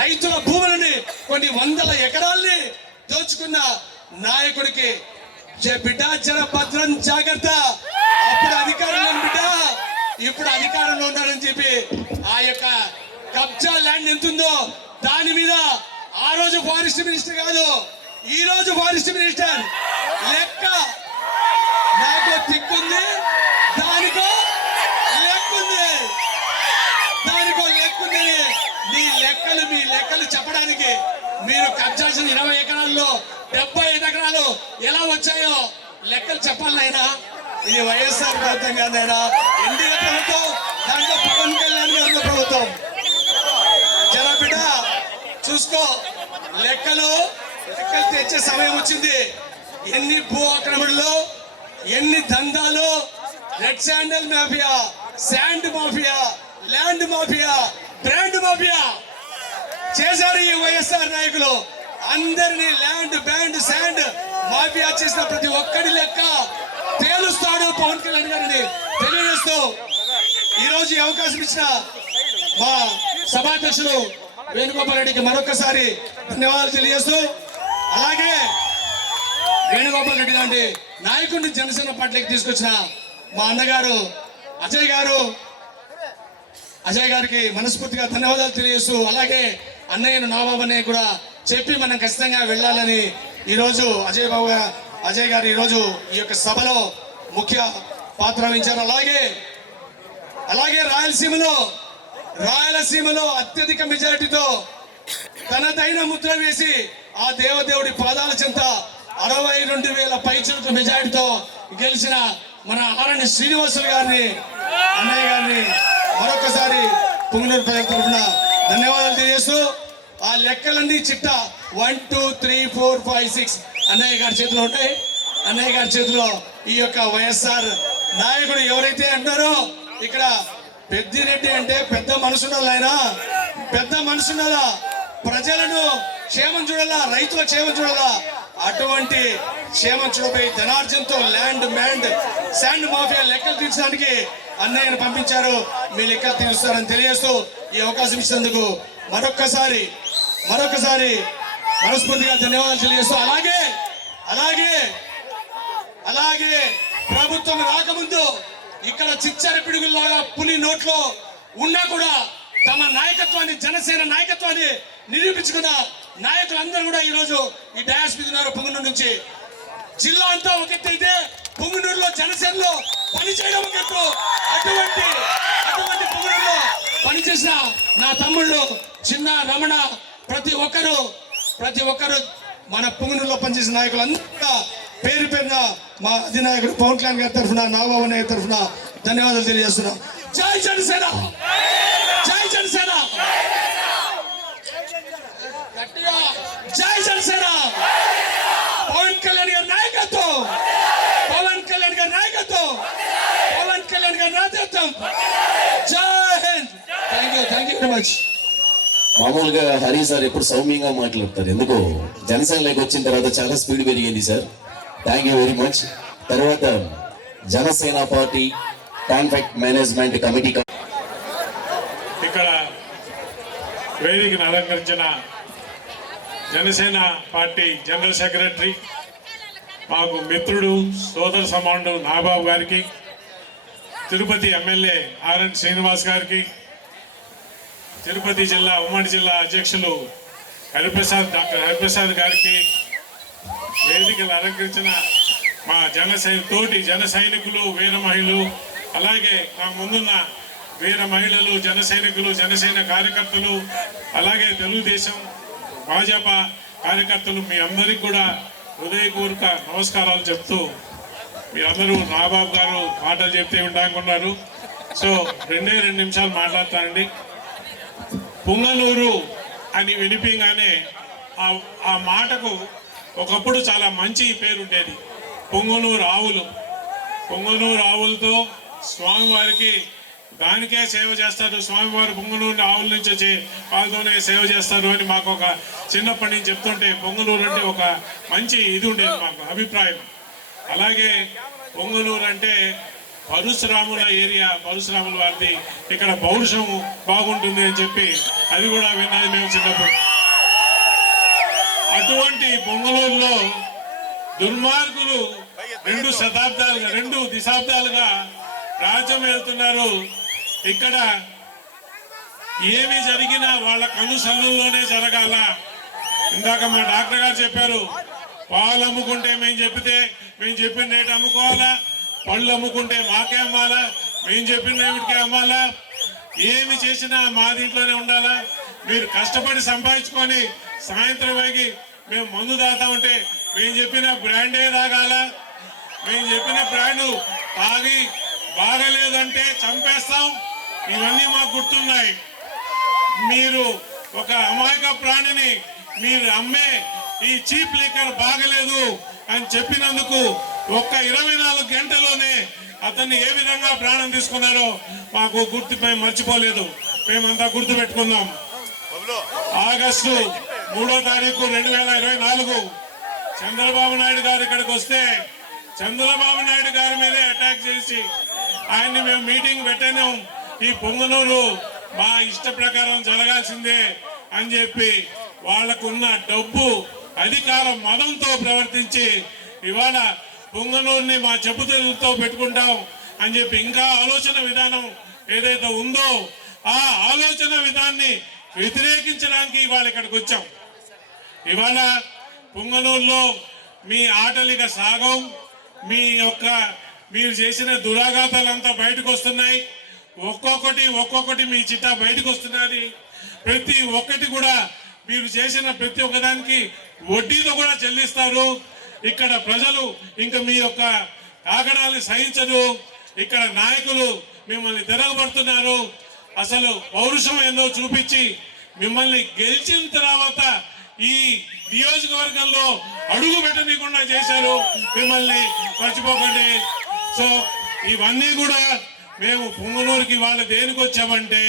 రైతుల భూములని కొన్ని వందల ఎకరాల్ని దోచుకున్న నాయకుడికి బిడ్డ జర భద్రం జాగ్రత్త, అప్పుడు అధికారంలో బిడ్డ, ఇప్పుడు అధికారంలో ఉన్నారని చెప్పి ఆ యొక్క కబ్జా ల్యాండ్ ఎంతుందో దాని మీద ఆ రోజు ఫారెస్ట్ మినిస్టర్ కాదు, ఈ రోజు ఫారెస్ట్ మినిస్టర్ లెక్క, నాకు తిక్కుంది, దానికో లెక్కుంది, మీ లెక్కలు చెప్పడానికి మీరు కబ్జాసిన 20 ఎకరాల్లో 75 ఎకరాలు ఎలా వచ్చాయో లెక్కలు చెప్పాలైనా. ఇది వైఎస్ఆర్ ప్రభుత్వం కాదైనా, ఎన్డీఏ ప్రభుత్వం, దాంట్లో పవన్ కళ్యాణ్ గారి ప్రభుత్వం. జరా బిడ్డ చూసుకో, లెక్కలు తెచ్చే సమయం వచ్చింది. ఎన్ని భూ ఆక్రమణలు, ఎన్ని దందాలు, red sandal mafia, sand mafia, land mafia, brand mafia చేశారు ఈ వైఎస్ఆర్ నాయకులు. అందరినీ ల్యాండ్, బ్యాండ్, శాండ్ మాఫియా చేసిన ప్రతి ఒక్కడి లెక్క తేలుస్తాడు పవన్ కళ్యాణ్ గారిని తెలియజేస్తూ, ఈరోజు ఈ అవకాశం ఇచ్చిన మా సభాధ్యక్షులు వేణుగోపాల్ రెడ్డికి మరొకసారి ధన్యవాదాలు తెలియజేస్తూ, అలాగే వేణుగోపాల్ రెడ్డి లాంటి నాయకుడిని జనసేన పార్టీకి తీసుకొచ్చిన మా అన్నగారు అజయ్ గారికి మనస్ఫూర్తిగా ధన్యవాదాలు తెలియజేస్తూ, అలాగే అన్నయ్యను నాగబాబు అన్నయ్య కూడా చెప్పి మనం ఖచ్చితంగా వెళ్ళాలని ఈరోజు అజయ్ గారు ఈరోజు ఈ యొక్క సభలో ముఖ్య పాత్ర వహించారు. అలాగే రాయలసీమలో అత్యధిక మెజారిటీతో తనదైన ముద్ర వేసి ఆ దేవదేవుడి పాదాల చెంత 62,000 పైచులకు మెజారిటీతో గెలిచిన మన ఆరణి శ్రీనివాసులు గారిని, అన్నయ్య గారిని మరొకసారి పుంగనూరు ప్రజల తరఫున ధన్యవాదాలు తెలియజేస్తూ, ఆ లెక్కలన్నీ చిట్టా 1 2 3 4 5 6 అన్నయ్య గారి చేతిలో ఉంటాయి. అన్నయ్య గారి చేతిలో ఈ యొక్క వైఎస్ఆర్ నాయకుడు ఎవరైతే అంటారో, ఇక్కడ పెద్దిరెడ్డి అంటే పెద్ద మనసుండాలి, ఆయన పెద్ద మనసుండాలా, ప్రజలను క్షేమం చూడాలా, రైతుల క్షేమం చూడాలా, అటువంటి క్షేమం చూడబోయి ధనార్జంతో ల్యాండ్, శాండ్ మాఫియా లెక్కలు తీర్చడానికి అన్నయ్యను పంపించారు. మీ లెక్కలు తీరుస్తారని తెలియజేస్తూ ఈ అవకాశం ఇచ్చినందుకు మరొక్కసారి మనస్ఫూర్తిగా ధన్యవాదాలు తెలియజేస్తూ, అలాగే ప్రభుత్వం రాకముందు ఇక్కడ చిచ్చర పిడుగుల్లాగా పులి నోట్లో ఉన్నా కూడా తమ నాయకత్వాన్ని, జనసేన నాయకత్వాన్ని నిరూపించుకున్న నాయకులందరూ కూడా ఈ రోజు ఈ డయాస్ మీద ఉన్నారు. పుంగనూరు నుంచి జిల్లా అంతా ఒక ఎత్తు అయితే పుంగనూరులో జనసేనలో పనిచేయడం ఒక ఎత్తు. అటువంటి పుంగనూరులో పనిచేసే బాలకృష్ణ, నా తమ్ముళ్ళు చిన్న రమణ, ప్రతి ఒక్కరు మన పుంగనూరులో పనిచేసిన నాయకులందరూ కూడా పేరు పేరున మా అధినాయకుడు పవన్ కళ్యాణ్ గారి తరఫున, నాగబాబు నాయుడు తరఫున ధన్యవాదాలు తెలియజేస్తున్నాం. జై జనసేన, జై జనసేన, గట్టిగా జై జనసేన. పవన్ కళ్యాణ్ గారి నాయకత్వం, పవన్ కళ్యాణ్ గారి నాయకత్వం, పవన్ కళ్యాణ్ గారి నాయకత్వం. జై Hind. Thank you very much. మామూలుగా హరి సార్ ఎప్పుడు సౌమ్యంగా మాట్లాడతారు, ఎందుకో జనసేనలోకి వచ్చిన తర్వాత చాలా స్పీడ్ పెరిగింది sir. Thank you very much. తర్వాత Janasena party contract management committee ఇక్కడ వేదికను అలంకరించిన జనసేన పార్టీ జనరల్ సెక్రటరీ, మాకు మిత్రుడు, సోదర సమానుడు నాగబాబు గారికి, తిరుపతి ఎమ్మెల్యే ఆర్ఎన్ శ్రీనివాస్ గారికి, తిరుపతి జిల్లా ఉమ్మడి జిల్లా అధ్యక్షులు డాక్టర్ హరిప్రసాద్ గారికి, వేదికలు అలంకరించిన మా తోటి జన సైనికులు, వీర మహిళలు, అలాగే నా ముందున్న వీర మహిళలు, జన సైనికులు, జనసేన కార్యకర్తలు, అలాగే తెలుగుదేశం భాజపా కార్యకర్తలు, మీ అందరికీ కూడా హృదయపూర్వక నమస్కారాలు చెప్తూ, మీరందరూ నాగబాబు గారు మాటలు చెప్తే వింటానుకున్నారు. సో 2 నిమిషాలు మాట్లాడతానండి. పుంగనూరు అని వినిపించగానే ఆ మాటకు ఒకప్పుడు చాలా మంచి పేరు ఉండేది, పొంగనూరు ఆవులు. పొంగనూరు ఆవులతో స్వామివారికి దానికే సేవ చేస్తారు, స్వామివారు పొంగనూరు ఆవుల నుంచి వచ్చి వాళ్ళతోనే సేవ చేస్తారు అని మాకు ఒక చిన్నప్పటి నుంచి చెప్తుంటే, పొంగనూరు అంటే ఒక మంచి ఇది ఉండేది మాకు అభిప్రాయం. అలాగే పొంగనూరు అంటే పరశురాముల ఏరియా, పరశురాముల వారిది, ఇక్కడ పౌరుషం బాగుంటుంది అని చెప్పి అది కూడా విన్నది మేము చిన్నప్పుడు. అటువంటి పొంగనూరులో దుర్మార్గులు 2 దశాబ్దాలుగా రాజ్యం వెళ్తున్నారు. ఇక్కడ ఏమి జరిగినా వాళ్ళ కనుసన్నుల్లోనే జరగాల. ఇందాక మా డాక్టర్ గారు చెప్పారు, పాలు అమ్ముకుంటే మేము చెప్పిన రేటు అమ్ముకోవాలా, పళ్ళు అమ్ముకుంటే మాకే అమ్మాలా, మేము చెప్పిన రేటుకే అమ్మాలా, ఏమి చేసినా మా దీంట్లోనే ఉండాలా. మీరు కష్టపడి సంపాదించుకొని సాయంత్రం వైగి మేము మందు తాగుతా ఉంటే మేము చెప్పిన బ్రాండే తాగాల, మేము చెప్పిన బ్రాండు తాగి బాగలేదంటే చంపేస్తాం. ఇవన్నీ మాకు గుర్తున్నాయి. మీరు ఒక అమాయక ప్రాణిని మీరు అమ్మే ఈ చీప్ లిక్కర్ బాగలేదు అని చెప్పినందుకు ఒక్క 24 గంటల్లోనే అతన్ని ఏ విధంగా ప్రాణం తీసుకున్నారో మాకు మేము మర్చిపోలేదు. మేమంతా గుర్తు పెట్టుకుందాం. ఆగస్టు 3వ తారీఖు 2024 చంద్రబాబు నాయుడు గారు ఇక్కడికి వస్తే చంద్రబాబు నాయుడు గారి మీదే అటాక్ చేసి ఆయన్ని మేము మీటింగ్ పెట్టాను. ఈ పొంగనూరు మా ఇష్ట ప్రకారం జరగాల్సిందే అని చెప్పి వాళ్ళకున్న డబ్బు అధికార మదంతో ప్రవర్తించి ఇవాళ పొంగనూరుని మా చెప్పుదలతో పెట్టుకుంటాం అని చెప్పి ఇంకా ఆలోచన విధానం ఏదైతే ఉందో ఆ ఆలోచన విధాన్ని వ్యతిరేకించడానికి ఇవాళ ఇక్కడికి వచ్చాం. ఇవాళ పొంగనూరులో మీ ఆటలిక సాగం, మీరు చేసిన దురాఘాతాలంతా బయటకు వస్తున్నాయి. ఒక్కొక్కటి మీ చిట్టా బయటకు వస్తున్నది. ప్రతి ఒక్కటి కూడా మీరు చేసిన ప్రతి ఒక్కదానికి వడ్డీతో కూడా చెల్లిస్తారు. ఇక్కడ ప్రజలు ఇంకా మీ యొక్క ఆగడాన్ని సహించరు. ఇక్కడ నాయకులు మిమ్మల్ని తిరగబడుతున్నారు. అసలు పౌరుషం ఏందో చూపించి మిమ్మల్ని గెలిచిన తర్వాత ఈ నియోజకవర్గంలో అడుగు పెట్టనీయకుండా చేశారు. మిమ్మల్ని మర్చిపోకండి. సో ఇవన్నీ కూడా మేము పొంగనూరుకి వాళ్ళ దేనికి వచ్చామంటే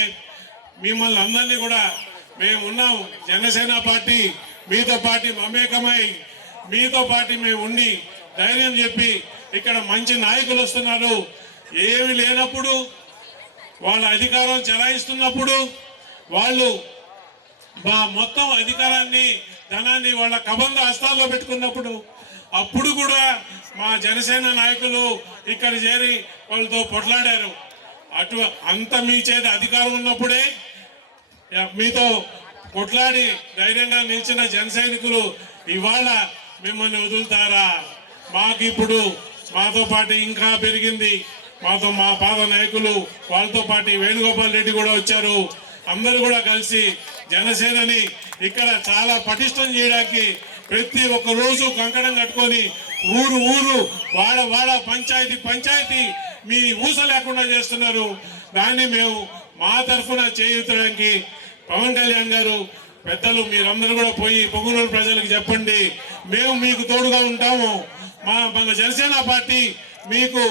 మిమ్మల్ని అందరినీ కూడా మేము ఉన్నాం. జనసేన పార్టీ మీతో పార్టీ మమేకమై మీతో పార్టీ మేము ఉండి ధైర్యం చెప్పి ఇక్కడ మంచి నాయకులు వస్తున్నారు. ఏమి లేనప్పుడు వాళ్ళ అధికారం చెలాయిస్తున్నప్పుడు వాళ్ళు మా మొత్తం అధికారాన్ని ధనాన్ని వాళ్ళ కబంధ హస్తాల్లో పెట్టుకున్నప్పుడు అప్పుడు కూడా మా జనసేన నాయకులు ఇక్కడ చేరి వాళ్ళతో పొట్లాడారు. అంత మీ చేత అధికారం ఉన్నప్పుడే మీతో కొట్లాడి ధైర్యంగా నిలిచిన జన సైనికులు ఇవాళ మిమ్మల్ని వదులుతారా? మాకు ఇప్పుడు మాతో పాటు ఇంకా పెరిగింది. మా పాత నాయకులు వాళ్ళతో పాటు వేణుగోపాల్ రెడ్డి కూడా వచ్చారు. అందరూ కూడా కలిసి జనసేనని ఇక్కడ చాలా పటిష్టం చేయడానికి ప్రతి ఒక్క రోజు కంకణం కట్టుకొని ఊరు ఊరు వాడ వాడ పంచాయతీ పంచాయతీ మీ ఊస లేకుండా చేస్తున్నారు. దాన్ని మేము మా తరఫున చేయించడానికి పవన్ కళ్యాణ్ గారు పెద్దలు మీరందరూ కూడా పోయి పొంగునూరు ప్రజలకు చెప్పండి, మేము మీకు తోడుగా ఉంటాము. మన జనసేన పార్టీ మీకు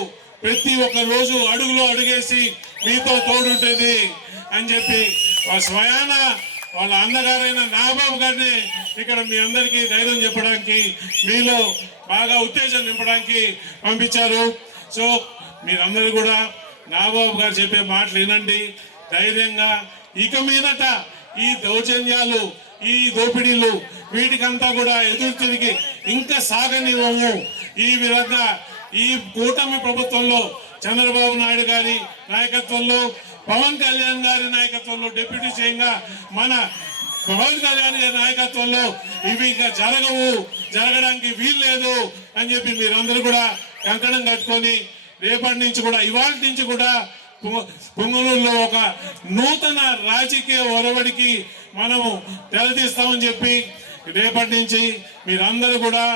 ప్రతి ఒక్క రోజు అడుగులో అడుగేసి మీతో తోడుంటుంది అని చెప్పి స్వయాన వాళ్ళ అన్నగారైన నాగబాబు గారిని ఇక్కడ మీ అందరికీ ధైర్యం చెప్పడానికి, మీలో బాగా ఉత్తేజం నింపడానికి పంపించారు. సో మీరందరూ కూడా నాగబాబు గారు చెప్పే మాటలు వినండి ధైర్యంగా. ఇక మీదట ఈ దౌర్జన్యాలు, ఈ దోపిడీలు వీటికంతా కూడా ఎదురు తిరిగి ఇంకా సాగనివ్వము. ఈ విధంగా ఈ కూటమి ప్రభుత్వంలో చంద్రబాబు నాయుడు గారి నాయకత్వంలో, పవన్ కళ్యాణ్ గారి నాయకత్వంలో, డిప్యూటీ సీఎంగా మన పవన్ కళ్యాణ్ గారి నాయకత్వంలో ఇవి ఇంకా జరగడానికి వీల్లేదు అని చెప్పి మీరందరూ కూడా కంకణం కట్టుకొని రేపటి నుంచి కూడా, ఇవాళ నుంచి కూడా పొంగనూరులో ఒక నూతన రాజకీయ ఒరవడికి మనము తెరతీస్తామని చెప్పి రేపటి నుంచి మీరందరూ కూడా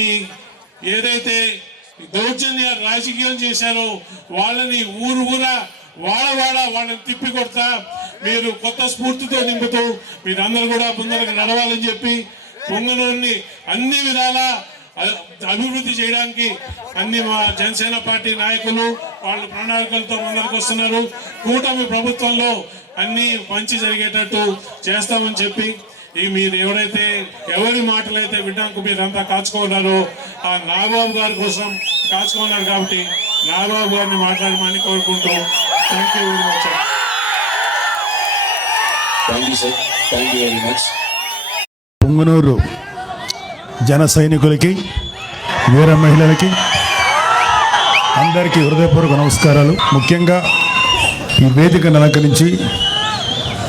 ఈ ఏదైతే దౌర్జన్య రాజకీయం చేశారో వాళ్ళని ఊరు ఊరా వాడ వాళ్ళని తిప్పి కొడతా మీరు కొత్త స్ఫూర్తితో నింపుతూ మీరందరూ కూడా ముందరకు నడవాలని చెప్పి పొంగనూరుని అన్ని విధాలా అభివృద్ధి చేయడానికి అన్ని మా జనసేన పార్టీ నాయకులు వాళ్ళ ప్రణాళికలతో ముందరకు వస్తున్నారు. కూటమి ప్రభుత్వంలో అన్ని మంచి జరిగేటట్టు చేస్తామని చెప్పి మీరు ఎవరి మాటలైతే వినడానికి మీరంతా కాచుకున్నారో ఆ నాగబాబు గారి కోసం కాచుకున్నారు కాబట్టి నాగబాబు గారిని మాట్లాడమని కోరుకుంటూ thank you very much. Thank you very much. Punganur జన సైనికులకి, వీర మహిళలకి అందరికీ హృదయపూర్వక నమస్కారాలు. ముఖ్యంగా ఈ వేదికను అలంకరించి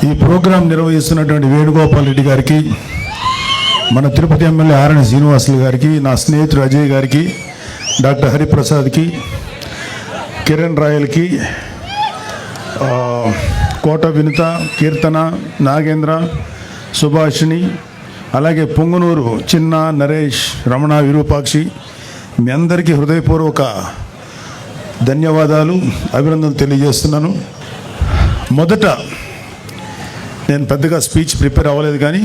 ఈ ప్రోగ్రాం నిర్వహిస్తున్నటువంటి వేణుగోపాల్ రెడ్డి గారికి, మన తిరుపతి ఎమ్మెల్యే ఆరణి శ్రీనివాసులు గారికి, నా స్నేహితుడు అజయ్ గారికి, డాక్టర్ హరిప్రసాద్కి, కిరణ్ రాయల్కి, కోట వినుత, కీర్తన, నాగేంద్ర, సుభాషిణి, అలాగే పొంగునూరు చిన్న, నరేష్, రమణ, విరూపాక్షి మీ అందరికీ హృదయపూర్వక ధన్యవాదాలు, అభినందనలు తెలియజేస్తున్నాను. మొదట నేను పెద్దగా స్పీచ్ ప్రిపేర్ అవ్వలేదు కానీ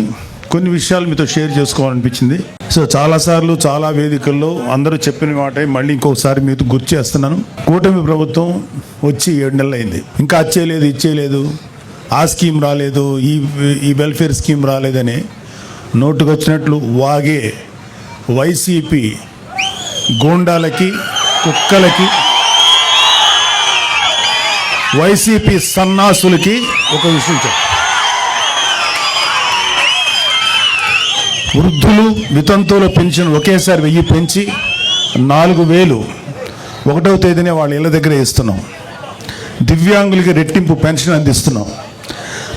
కొన్ని విషయాలు మీతో షేర్ చేసుకోవాలనిపించింది. సో చాలాసార్లు చాలా వేదికల్లో అందరూ చెప్పిన మాట మళ్ళీ ఇంకొకసారి మీతో గుర్తు చేస్తున్నాను. కూటమి ప్రభుత్వం వచ్చి 7 నెలలు అయింది. ఇంకా అచ్చేయలేదు, ఇచ్చేయలేదు, ఆ స్కీమ్ రాలేదు, ఈ వెల్ఫేర్ స్కీమ్ రాలేదని నోటుకొచ్చినట్లు వాగే వైసీపీ గూండాలకి, కుక్కలకి, వైసీపీ సన్నాసులకి ఒక విషయం చెప్పు. వృద్ధులు, వితంతువుల పెన్షన్ ఒకేసారి 1000 పెంచి 4000 1వ తేదీనే వాళ్ళ ఇళ్ళ దగ్గర ఇస్తున్నాం. దివ్యాంగులకి రెట్టింపు పెన్షన్ అందిస్తున్నాం.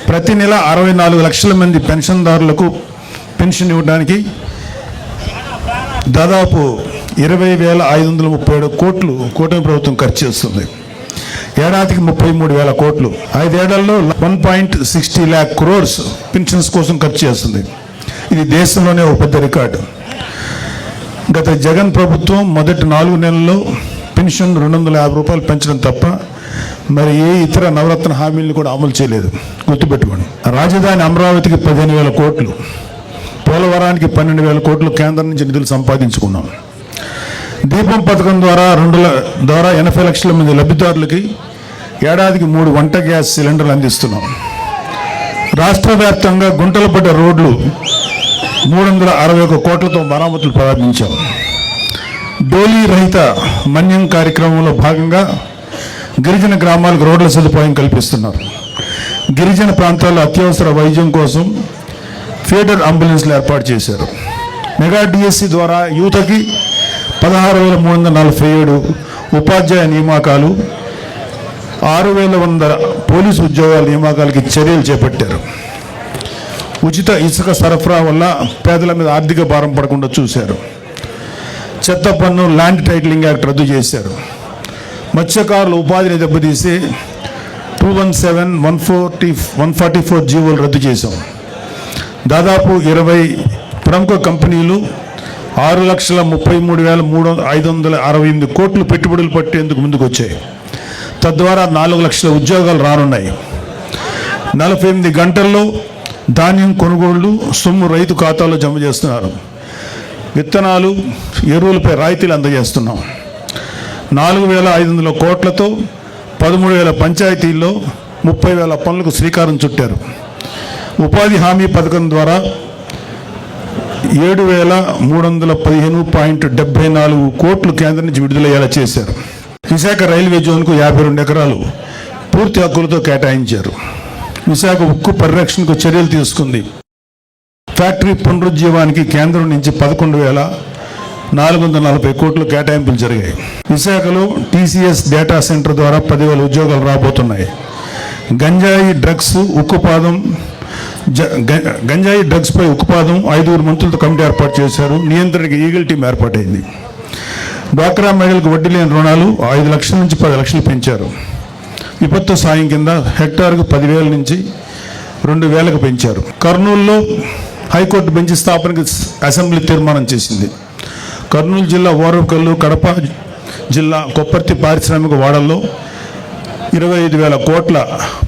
ప్రతి నెల 64 లక్షల మంది పెన్షన్దారులకు పెన్షన్ ఇవ్వడానికి దాదాపు 20,537 కోట్లు కూటమి ప్రభుత్వం ఖర్చు చేస్తుంది. ఏడాదికి 33,000 కోట్లు. 5 ఏళ్లలో 1.60 lakh crores పెన్షన్స్ కోసం ఖర్చు చేస్తుంది. ఇది దేశంలోనే ఒక పెద్ద రికార్డు. గత జగన్ ప్రభుత్వం మొదటి 4 నెలల్లో పెన్షన్ 250 రూపాయలు పెంచడం తప్ప మరి ఏ ఇతర నవరత్న హామీలను కూడా అమలు చేయలేదు. గుర్తుపెట్టుకోండి. రాజధాని అమరావతికి 15,000 కోట్లు, పోలవరానికి 12,000 కోట్లు కేంద్రం నుంచి నిధులు సంపాదించుకున్నాం. దీపం పథకం ద్వారా 80 లక్షల మంది లబ్ధిదారులకి ఏడాదికి 3 వంట గ్యాస్ సిలిండర్లు అందిస్తున్నాం. రాష్ట్ర వ్యాప్తంగా గుంటలు పడ్డ రోడ్లు 361 కోట్లతో మరామతులు ప్రారంభించాం. డోలీ రహిత మన్యం కార్యక్రమంలో భాగంగా గిరిజన గ్రామాలకు రోడ్ల సదుపాయం కల్పిస్తున్నారు. గిరిజన ప్రాంతాల్లో అత్యవసర వైద్యం కోసం ఫీడర్ అంబులెన్స్లు ఏర్పాటు చేశారు. మెగా డిఎస్సి ద్వారా యువతకి 16,347 ఉపాధ్యాయ నియామకాలు, 6,100 పోలీసు ఉద్యోగాల నియామకాలకి చర్యలు చేపట్టారు. ఉచిత ఇసుక సరఫరా వల్ల పేదల మీద ఆర్థిక భారం పడకుండా చూశారు. చెత్త పన్ను, ల్యాండ్ టైటిలింగ్ యాక్ట్ రద్దు చేశారు. మత్స్యకారుల ఉపాధిని దెబ్బతీసి 217, 144 జీవోలు రద్దు చేశాం. దాదాపు 20 ప్రముఖ కంపెనీలు 6,33,568 కోట్లు పెట్టుబడులు పట్టేందుకు ముందుకు వచ్చాయి. తద్వారా 4 లక్షల ఉద్యోగాలు రానున్నాయి. 48 గంటల్లో ధాన్యం కొనుగోళ్లు సొమ్ము రైతు ఖాతాలో జమ చేస్తున్నారు. విత్తనాలు, ఎరువులపై రాయితీలు అందజేస్తున్నాం. 4,500 కోట్లతో 13,000 పంచాయతీల్లో 30,000 పనులకు శ్రీకారం చుట్టారు. ఉపాధి హామీ పథకం ద్వారా 7,315.74 కోట్లు కేంద్రం నుంచి విడుదలయ్యేలా చేశారు. విశాఖ రైల్వే జోన్కు 52 ఎకరాలు పూర్తి హక్కులతో కేటాయించారు. విశాఖ ఉక్కు పరిరక్షణకు చర్యలు తీసుకుంది. ఫ్యాక్టరీ పునరుజ్జీవానికి కేంద్రం నుంచి 11,440 కోట్లు కేటాయింపులు జరిగాయి. విశాఖలో టీసీఎస్ డేటా సెంటర్ ద్వారా 10,000 ఉద్యోగాలు రాబోతున్నాయి. గంజాయి డ్రగ్స్పై ఉక్కుపాదం 5 మంత్రులతో కమిటీ ఏర్పాటు చేశారు. నియంత్రణకి ఈగల్ టీం ఏర్పాటైంది. డ్వాక్రా మహిళలకు వడ్డీ లేని రుణాలు 5 లక్షల నుంచి 10 లక్షలు పెంచారు. విపత్తు సాయం కింద హెక్టార్కు 10,000 నుంచి 2,000కు పెంచారు. కర్నూలులో హైకోర్టు బెంచ్ స్థాపనకు అసెంబ్లీ తీర్మానం చేసింది. కర్నూలు జిల్లా ఓరవకల్లు, కడప జిల్లా కొప్పర్తి పారిశ్రామిక వాడల్లో 25,000 కోట్ల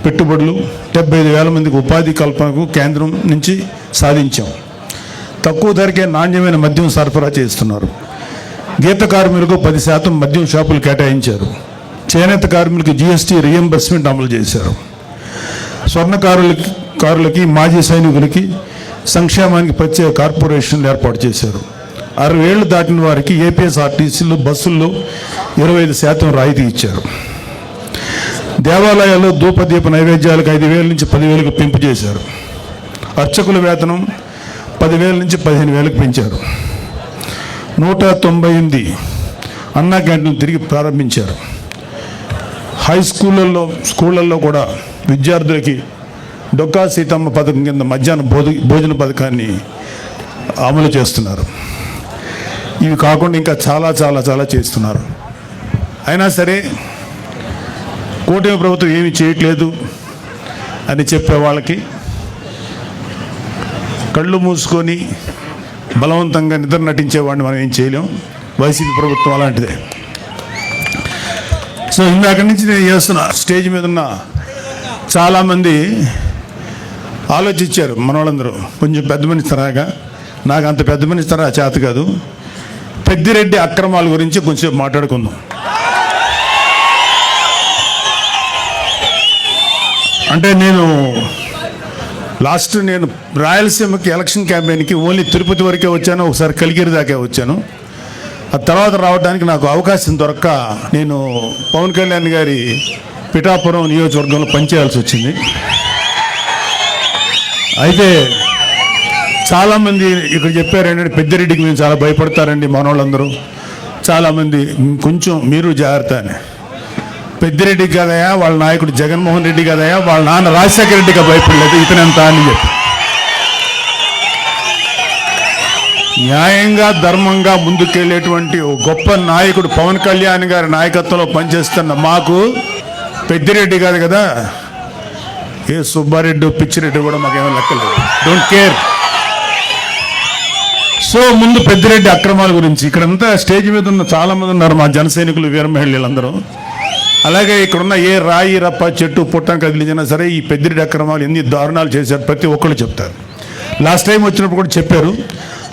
పెట్టుబడులు, 75,000 మందికి ఉపాధి కల్పనకు కేంద్రం నుంచి సాధించాం. తక్కువ ధరకే నాణ్యమైన మద్యం సరఫరా చేస్తున్నారు. గీత కార్మికులకు 10% మద్యం షాపులు కేటాయించారు. చేనేత కార్మికులకు జీఎస్టీ రియంబర్స్మెంట్ అమలు చేశారు. స్వర్ణకారులకి, మాజీ సైనికులకి సంక్షేమానికి ప్రత్యేక కార్పొరేషన్లు ఏర్పాటు చేశారు. 60 ఏళ్లు దాటిన వారికి ఏపీఎస్ఆర్టీసీలు, బస్సుల్లో 25% రాయితీ ఇచ్చారు. దేవాలయాల్లో ధూపదీప నైవేద్యాలకు 5,000 నుంచి 10,000కు పెంపు చేశారు. అర్చకుల వేతనం 10,000 నుంచి 15,000కు పెంచారు. 198 అన్నా క్యాంటీన్లు తిరిగి ప్రారంభించారు. హై స్కూళ్ళల్లో కూడా విద్యార్థులకి డొక్కా సీతమ్మ పథకం కింద మధ్యాహ్న భోజన పథకాన్ని అమలు చేస్తున్నారు. ఇవి కాకుండా ఇంకా చాలా చాలా చాలా చేస్తున్నారు. అయినా సరే కూటమి ప్రభుత్వం ఏమీ చేయట్లేదు అని చెప్పే వాళ్ళకి కళ్ళు మూసుకొని బలవంతంగా నిద్ర నటించేవాడిని మనం ఏం చేయలేం. వైసీపీ ప్రభుత్వం అలాంటిదే. సో ఇందాక నుంచి నేను చేస్తున్న స్టేజ్ మీద ఉన్న చాలామంది ఆలోచించారు. మన వాళ్ళందరూ కొంచెం పెద్ద మనిషి తరాగా, నాకు అంత పెద్ద మనిషి తరా చేత కాదు. పెద్దిరెడ్డి అక్రమాల గురించి కొంచెం మాట్లాడుకుందాం. అంటే నేను రాయలసీమకి ఎలక్షన్ క్యాంపెయిన్కి ఓన్లీ తిరుపతి వరకే వచ్చాను, ఒకసారి కలిగిరి దాకా వచ్చాను. ఆ తర్వాత రావడానికి నాకు అవకాశం దొరక్క నేను పవన్ కళ్యాణ్ గారి పిఠాపురం నియోజకవర్గంలో పనిచేయాల్సి వచ్చింది. అయితే చాలామంది ఇక్కడ చెప్పారు ఏంటంటే పెద్దిరెడ్డికి మేము చాలా భయపడతారండి మన వాళ్ళందరూ. చాలామంది కొంచెం మీరు జాగ్రత్త అని. పెద్దిరెడ్డి కదయా, వాళ్ళ నాయకుడు జగన్మోహన్ రెడ్డి కదయా, వాళ్ళ నాన్న రాజశేఖర రెడ్డిగా భయపడలేదు, ఇతనంతా అని చెప్పి. న్యాయంగా ధర్మంగా ముందుకెళ్ళేటువంటి గొప్ప నాయకుడు పవన్ కళ్యాణ్ గారి నాయకత్వంలో పనిచేస్తున్న మాకు పెద్దిరెడ్డి కాదు కదా, ఏ సుబ్బారెడ్డి పిచ్చిరెడ్డి కూడా మాకేమో లెక్కలేదు. Don't care. సో ముందు పెద్దిరెడ్డి అక్రమాల గురించి ఇక్కడంతా స్టేజ్ మీద ఉన్న చాలా మంది ఉన్నారు మా జన సైనికులు, వీర మహిళలందరూ. అలాగే ఇక్కడున్న ఏ రాయి రప్ప చెట్టు పుట్టం కదిలించినా సరే ఈ పెద్దిరెడ్డి అక్రమాలు ఎన్ని దారుణాలు చేశారు ప్రతి ఒక్కళ్ళు చెప్తారు. లాస్ట్ టైం వచ్చినప్పుడు కూడా చెప్పారు.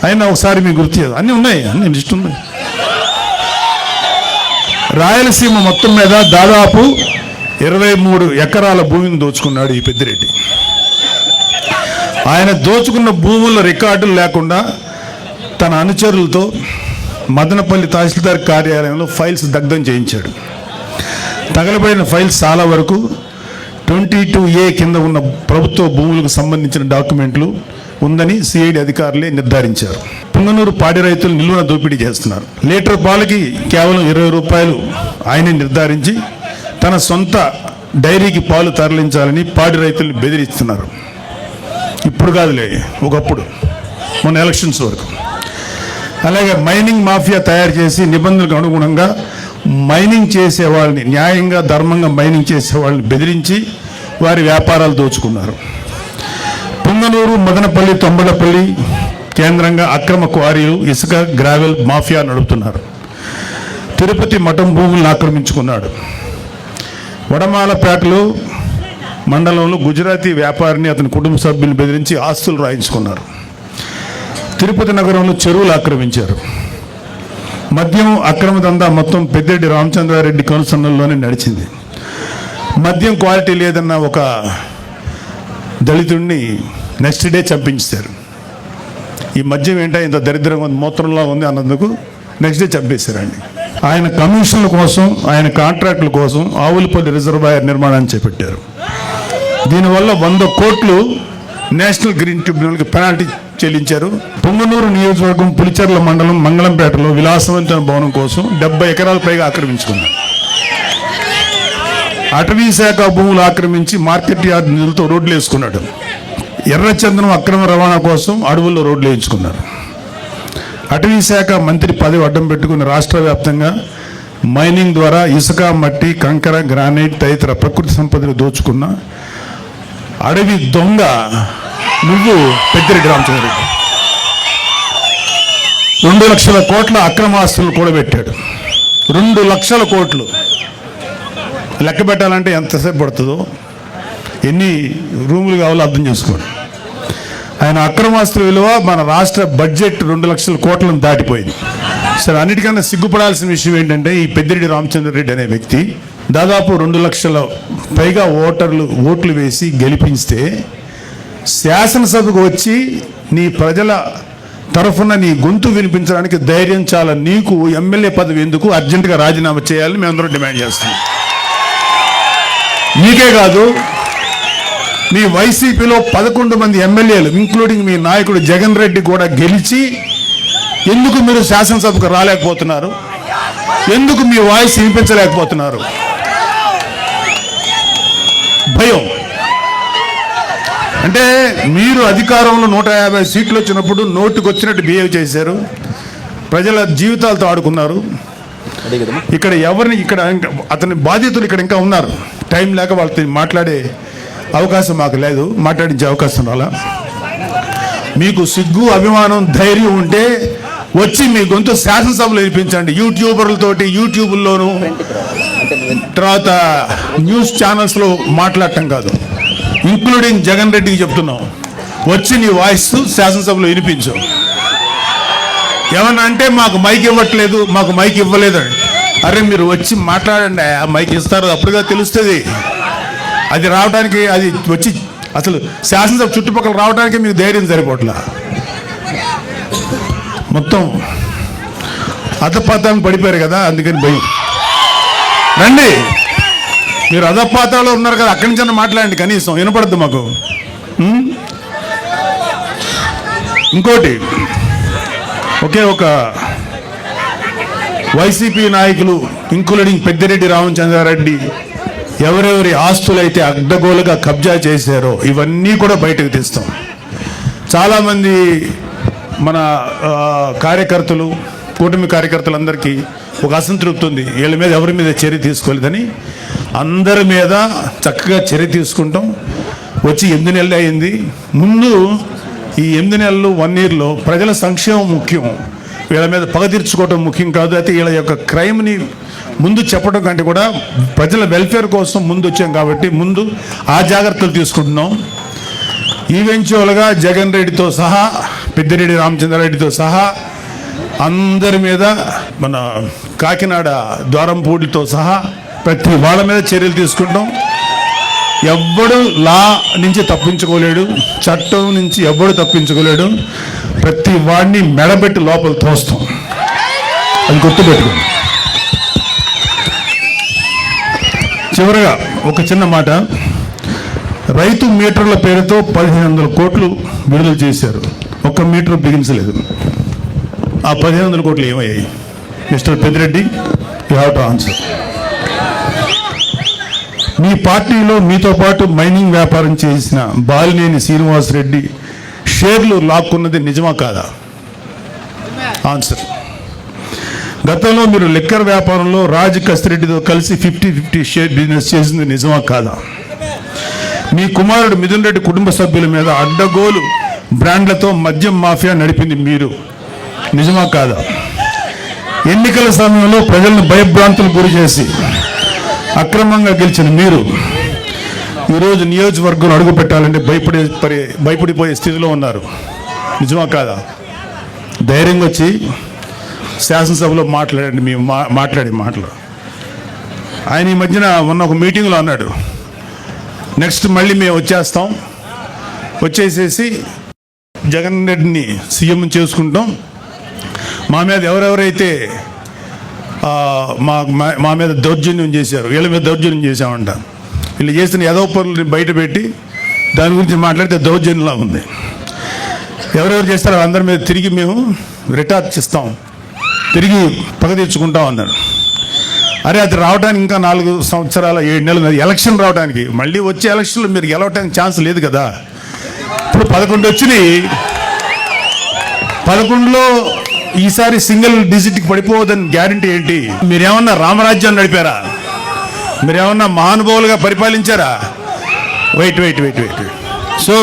అయినా ఒకసారి మీకు గుర్తు చేయదు, అన్నీ ఉన్నాయి, అన్ని లిస్ట్ ఉన్నాయి. రాయలసీమ మొత్తం మీద దాదాపు 23 ఎకరాల భూమిని దోచుకున్నాడు ఈ పెద్దిరెడ్డి. ఆయన దోచుకున్న భూముల రికార్డులు లేకుండా తన అనుచరులతో మదనపల్లి తహసీల్దార్ కార్యాలయంలో ఫైల్స్ దగ్ధం చేయించాడు. తగలబడిన ఫైల్స్ చాలా వరకు 22A కింద ఉన్న ప్రభుత్వ భూములకు సంబంధించిన డాక్యుమెంట్లు ఉందని సిఐడి అధికారులే నిర్ధారించారు. పుంగనూరు పాడి రైతులు నిలువున దోపిడీ చేస్తున్నారు. లీటర్ పాలకి కేవలం 20 రూపాయలు ఆయనే నిర్ధారించి తన సొంత డైరీకి పాలు తరలించాలని పాడి రైతుల్ని బెదిరిస్తున్నారు. ఇప్పుడు కాదులే, ఒకప్పుడు మొన్న ఎలక్షన్స్ వరకు. అలాగే మైనింగ్ మాఫియా తయారు చేసి నిబంధనలకు అనుగుణంగా మైనింగ్ చేసే వాళ్ళని, న్యాయంగా ధర్మంగా మైనింగ్ చేసే వాళ్ళని బెదిరించి వారి వ్యాపారాలు దోచుకున్నారు. పుంగనూరు, మదనపల్లి, తొంబలపల్లి కేంద్రంగా అక్రమ క్వారీలు, ఇసుక, గ్రావెల్ మాఫియా నడుపుతున్నారు. తిరుపతి మఠం భూములను ఆక్రమించుకున్నాడు. వడమాలపేటలో మండలంలో గుజరాతీ వ్యాపారిని అతని కుటుంబ సభ్యులు బెదిరించి ఆస్తులు రాయించుకున్నారు. తిరుపతి నగరంలో చెరువులు ఆక్రమించారు. మద్యం అక్రమ దందా మొత్తం పెద్దిరెడ్డి రామచంద్రారెడ్డి కనుసన్నల్లోనే నడిచింది. మద్యం క్వాలిటీ లేదన్న ఒక దళితుడిని నెక్స్ట్ డే చంపించారు. ఈ మద్యం ఏంటో ఇంత దరిద్రంగా ఉంది, మూత్రంలో ఉంది అన్నందుకు నెక్స్ట్ డే చంపేశారండి. ఆయన కమిషన్ల కోసం, ఆయన కాంట్రాక్టుల కోసం ఆవులపల్లి రిజర్వాయర్ నిర్మాణాన్ని చేపట్టారు. దీనివల్ల 100 కోట్లు నేషనల్ గ్రీన్ ట్రిబ్యునల్కి పెనాల్టీ చెల్లించారు. పొంగనూరు నియోజకవర్గం పులిచెర్ల మండలం మంగళంపేటలో విలాసవంతమైన భవనం కోసం 70 ఎకరాల పైగా ఆక్రమించుకున్నారు. అటవీ శాఖ భూములు ఆక్రమించి మార్కెట్ యార్డ్ నిధులతో రోడ్లు వేసుకున్నాడు. ఎర్రచందనం అక్రమ రవాణా కోసం అడవుల్లో రోడ్లు వేయించుకున్నారు. అటవీ శాఖ మంత్రి పదవి అడ్డం పెట్టుకుని రాష్ట్ర వ్యాప్తంగా మైనింగ్ ద్వారా ఇసుక, మట్టి, కంకర, గ్రానైట్ తదితర ప్రకృతి సంపదను దోచుకున్న అడవి దొంగ నువ్వు పెద్దిరెడ్డి రామచంద్రారెడ్డి. 2 లక్షల కోట్ల అక్రమాస్తులు కూడబెట్టాడు. 2 లక్షల కోట్లు లెక్క పెట్టాలంటే ఎంతసేపు పడుతుందో, ఎన్ని రూములు కావాలో అర్థం చేసుకోండి. ఆయన అక్రమాస్తుల విలువ మన రాష్ట్ర బడ్జెట్ 2 లక్షల కోట్లను దాటిపోయింది. సరే, అన్నిటికన్నా సిగ్గుపడాల్సిన విషయం ఏంటంటే ఈ పెద్దిరెడ్డి రామచంద్రారెడ్డి అనే వ్యక్తి దాదాపు 2 లక్షల పైగా ఓట్లు వేసి గెలిపిస్తే శాసనసభకు వచ్చి నీ ప్రజల తరఫున నీ గొంతు వినిపించడానికి ధైర్యం చాలా. నీకు ఎమ్మెల్యే పదవి ఎందుకు? అర్జెంటుగా రాజీనామా చేయాలని మేమందరం డిమాండ్ చేస్తున్నాం. నీకే కాదు, మీ వైసీపీలో 11 మంది ఎమ్మెల్యేలు ఇంక్లూడింగ్ మీ నాయకుడు జగన్ రెడ్డి కూడా గెలిచి ఎందుకు మీరు శాసనసభకు రాలేకపోతున్నారు? ఎందుకు మీ వాయిస్ వినిపించలేకపోతున్నారు? భయం. అంటే మీరు అధికారంలో 150 సీట్లు వచ్చినప్పుడు నోటుకు వచ్చినట్టు బిహేవ్ చేశారు. ప్రజల జీవితాలతో ఆడుకున్నారు. ఇక్కడ ఎవరిని, ఇక్కడ అతని బాధితులు ఇక్కడ ఇంకా ఉన్నారు. టైం లేక వాళ్ళతో మాట్లాడే అవకాశం మాకు లేదు, మాట్లాడించే అవకాశం రాలా. మీకు సిగ్గు, అభిమానం, ధైర్యం ఉంటే వచ్చి మీ గొంతు శాసనసభలో వినిపించండి. యూట్యూబర్లతోటి యూట్యూబ్లోను తర్వాత న్యూస్ ఛానల్స్లో మాట్లాడటం కాదు. ఇంక్లూడింగ్ జగన్ రెడ్డికి చెప్తున్నాం, వచ్చి నీ వాయిస్ శాసనసభలో వినిపించు. ఏమన్నా అంటే మాకు మైక్ ఇవ్వట్లేదు, మాకు మైక్ ఇవ్వలేదు. అరే మీరు వచ్చి మాట్లాడండి, ఆ మైక్ ఇస్తారు, అప్పుడుగా తెలుస్తుంది. అది రావడానికి, అది వచ్చి అసలు శాసనసభ చుట్టుపక్కల రావడానికి మీకు ధైర్యం సరిపోట్లా. మొత్తం అధపాతాలను పడిపోయారు కదా, అందుకని భయం. రండి, మీరు అధపాతాలో ఉన్నారు కదా, అక్కడి నుంచి మాట్లాడండి, కనీసం వినపడద్దు మాకు. ఇంకోటి, ఒకే ఒక వైసీపీ నాయకులు ఇంక్లూడింగ్ పెద్దిరెడ్డి రామచంద్రారెడ్డి ఎవరెవరి ఆస్తులైతే అడ్డగోలుగా కబ్జా చేశారో ఇవన్నీ కూడా బయటకు తీస్తాం. చాలామంది మన కార్యకర్తలు, కూటమి కార్యకర్తలందరికీ ఒక అసంతృప్తి ఉంది, వీళ్ళ మీద ఎవరి మీద చర్య తీసుకోలేదని. అందరి మీద చక్కగా చర్య తీసుకుంటాం. వచ్చి 8 నెలలు అయింది. ముందు ఈ 8 నెలలు 1 ఇయర్లో ప్రజల సంక్షేమం ముఖ్యం, వీళ్ళ మీద పగ తీర్చుకోవడం ముఖ్యం కాదు. అయితే వీళ్ళ యొక్క క్రైమ్ని ముందు చెప్పడం కంటే కూడా ప్రజల వెల్ఫేర్ కోసం ముందు వచ్చాం కాబట్టి ముందు ఆ జాగ్రత్తలు తీసుకుంటున్నాం. ఈవెన్చువల్గా జగన్ రెడ్డితో సహా, పెద్దిరెడ్డి రామచంద్రారెడ్డితో సహా అందరి మీద, మన కాకినాడ ద్వారంపూడితో సహా ప్రతి వాళ్ళ మీద చర్యలు తీసుకుంటాం. ఎవ్వడు లా నుంచి తప్పించుకోలేడు, చట్టం నుంచి ఎవ్వడు తప్పించుకోలేడు. ప్రతి వాడిని మెడబెట్టి లోపల తోస్తాం, అది గుర్తుపెట్టుకోండి. చివరగా ఒక చిన్న మాట, రైతు మీటర్ల పేరుతో 1500 కోట్లు విడుదల చేశారు, ఒక్క మీటర్ బిగించలేదు. ఆ 1500 కోట్లు ఏమయ్యాయి? Mister Peddireddy, you have to answer. మీ పార్టీలో మీతో పాటు మైనింగ్ వ్యాపారం చేసిన బాలినేని శ్రీనివాసరెడ్డి షేర్లు లాక్కున్నది నిజమా కాదా? ఆన్సర్. గతంలో మీరు లిక్కర్ వ్యాపారంలో రాజ్ కసిరెడ్డితో కలిసి 50-50 షేర్ బిజినెస్ చేసింది నిజమా కాదా? మీ కుమారుడు మిథున్ రెడ్డి కుటుంబ సభ్యుల మీద అడ్డగోలు బ్రాండ్లతో మద్యం మాఫియా నడిపింది మీరు, నిజమా కాదా? ఎన్నికల సమయంలో ప్రజలను భయభ్రాంతులకు గురి చేసి అక్రమంగా గెలిచిన మీరు ఈరోజు నియోజకవర్గం అడుగు పెట్టాలంటే భయపడిపోయే స్థితిలో ఉన్నారు, నిజమా కాదా? ధైర్యంగా వచ్చి శాసనసభలో మాట్లాడండి. మేము మాట్లాడే మాటలు ఆయన ఈ మధ్యన మొన్న ఒక మీటింగ్లో అన్నాడు, నెక్స్ట్ మళ్ళీ మేము వచ్చేసేసి జగన్ రెడ్డిని సీఎం చేసుకుంటాం, మా మీద ఎవరెవరైతే మా మీద దౌర్జన్యం చేశారు వీళ్ళ మీద దౌర్జన్యం చేశామంట, వీళ్ళు చేసిన ఏదో పనులు బయట పెట్టి దాని గురించి మాట్లాడితే దౌర్జన్యంలా ఉంది. ఎవరెవరు చేస్తారో అందరి మీద తిరిగి మేము రిటార్చ్ ఇస్తాం, తిరిగి పగ తీర్చుకుంటాం అన్నాడు. అరే అది రావడానికి ఇంకా 4 సంవత్సరాల 7 నెలలు ఎలక్షన్ రావడానికి, మళ్ళీ వచ్చే ఎలక్షన్లో మీరు గెలవడానికి ఛాన్స్ లేదు కదా. ఇప్పుడు 11 వచ్చినాయి, 11లో ఈసారి సింగిల్ డిజిట్కి పడిపోవద్దని గ్యారంటీ ఏంటి? మీరేమన్నా రామరాజ్యాన్ని నడిపారా? మీరేమన్నా మహానుభావులుగా పరిపాలించారా? వెయిట్. సో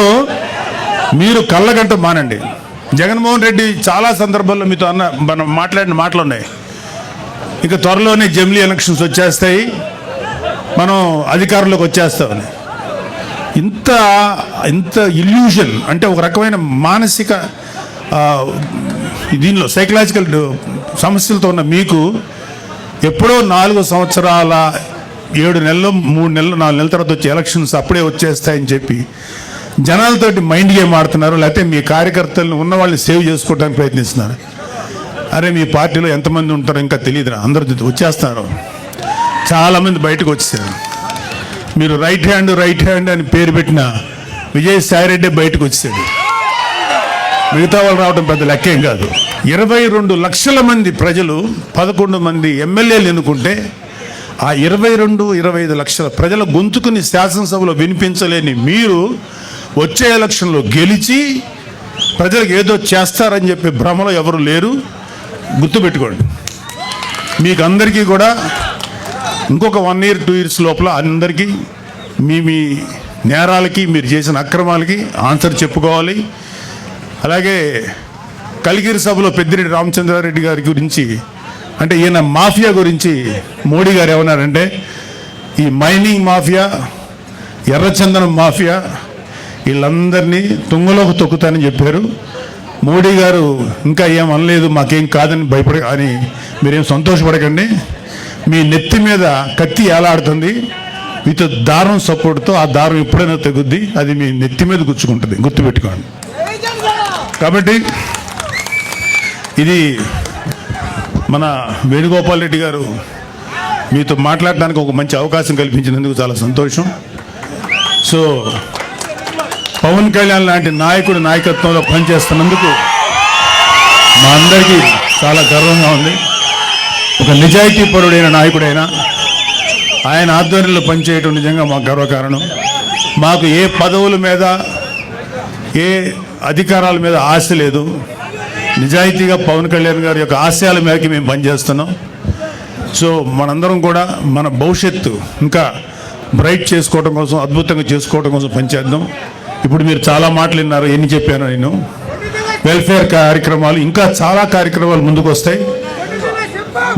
మీరు కళ్ళగంట మానండి. జగన్మోహన్ రెడ్డి చాలా సందర్భాల్లో మీతో మనం మాట్లాడిన మాటలు ఉన్నాయి. ఇక త్వరలోనే జమిలీ ఎలక్షన్స్ వచ్చేస్తాయి, మనం అధికారంలోకి వచ్చేస్తామని. ఇంత ఇల్యూషన్ అంటే ఒక రకమైన మానసిక దీనిలో సైకలాజికల్ సమస్యలతో ఉన్న మీకు ఎప్పుడో 4 సంవత్సరాల 7 నెలలు 3 నెలలు 4 నెలల తర్వాత వచ్చే ఎలక్షన్స్ అప్పుడే వచ్చేస్తాయని చెప్పి జనాలతోటి మైండ్ గేమ్ ఆడుతున్నారు, లేకపోతే మీ కార్యకర్తలను ఉన్న వాళ్ళని సేవ్ చేసుకోవడానికి ప్రయత్నిస్తున్నారు. అరే మీ పార్టీలో ఎంతమంది ఉంటారో ఇంకా తెలియదురా, అందరూ వచ్చేస్తున్నారు, చాలామంది బయటకు వచ్చేసారు. మీరు రైట్ హ్యాండ్ అని పేరు పెట్టిన విజయసాయిరెడ్డి బయటకు వచ్చాడు, మిగతా వాళ్ళు రావడం పెద్ద లెక్కేం కాదు. 22 లక్షల మంది ప్రజలు 11 మంది ఎమ్మెల్యేలు ఎన్నుకుంటే ఆ 22-25 లక్షల ప్రజల గొంతుకుని శాసనసభలో వినిపించలేని మీరు వచ్చే ఎలక్షన్లో గెలిచి ప్రజలకు ఏదో చేస్తారని చెప్పి భ్రమలో ఎవరు లేరు, గుర్తుపెట్టుకోండి. మీకు అందరికీ కూడా ఇంకొక 1 year 2 years లోపల అందరికీ మీ నేరాలకి మీరు చేసిన అక్రమాలకి ఆన్సర్ చెప్పుకోవాలి. అలాగే కలిగిరి సభలో పెద్దిరెడ్డి రామచంద్రారెడ్డి గారి గురించి అంటే ఈయన మాఫియా గురించి మోడీ గారు ఏమన్నారంటే ఈ మైనింగ్ మాఫియా, ఎర్రచందనం మాఫియా వీళ్ళందరినీ తుంగలోకి తొక్కుతానని చెప్పారు. మోడీ గారు ఇంకా ఏం అనలేదు, మాకేం కాదని అని మీరేం సంతోషపడకండి. మీ నెత్తి మీద కత్తి ఏలాడుతుంది, మీతో దారం సపోర్ట్తో ఆ దారం ఎప్పుడైనా తెగుద్ది, అది మీ నెత్తి మీద గుచ్చుకుంటుంది, గుర్తుపెట్టుకోండి. కాబట్టి ఇది మన వేణుగోపాల్ రెడ్డి గారు మీతో మాట్లాడడానికి ఒక మంచి అవకాశం కల్పించినందుకు చాలా సంతోషం. సో పవన్ కళ్యాణ్ లాంటి నాయకుడి నాయకత్వంలో పనిచేస్తున్నందుకు మా అందరికీ చాలా గర్వంగా ఉంది. ఒక నిజాయితీపరుడైన నాయకుడైన ఆయన ఆధ్వర్యంలో పనిచేయటం నిజంగా మాకు గర్వకారణం. మాకు ఏ పదవుల మీద ఏ అధికారాల మీద ఆశ లేదు, నిజాయితీగా పవన్ కళ్యాణ్ గారి యొక్క ఆశయాల మేరకు మేము పనిచేస్తున్నాం. సో మనందరం కూడా మన భవిష్యత్తు ఇంకా బ్రైట్ చేసుకోవడం కోసం, అద్భుతంగా చేసుకోవడం కోసం పనిచేద్దాం. ఇప్పుడు మీరు చాలా మాటలు విన్నారు, ఎన్ని చెప్పాను నేను. వెల్ఫేర్ కార్యక్రమాలు ఇంకా చాలా కార్యక్రమాలు ముందుకు వస్తాయి.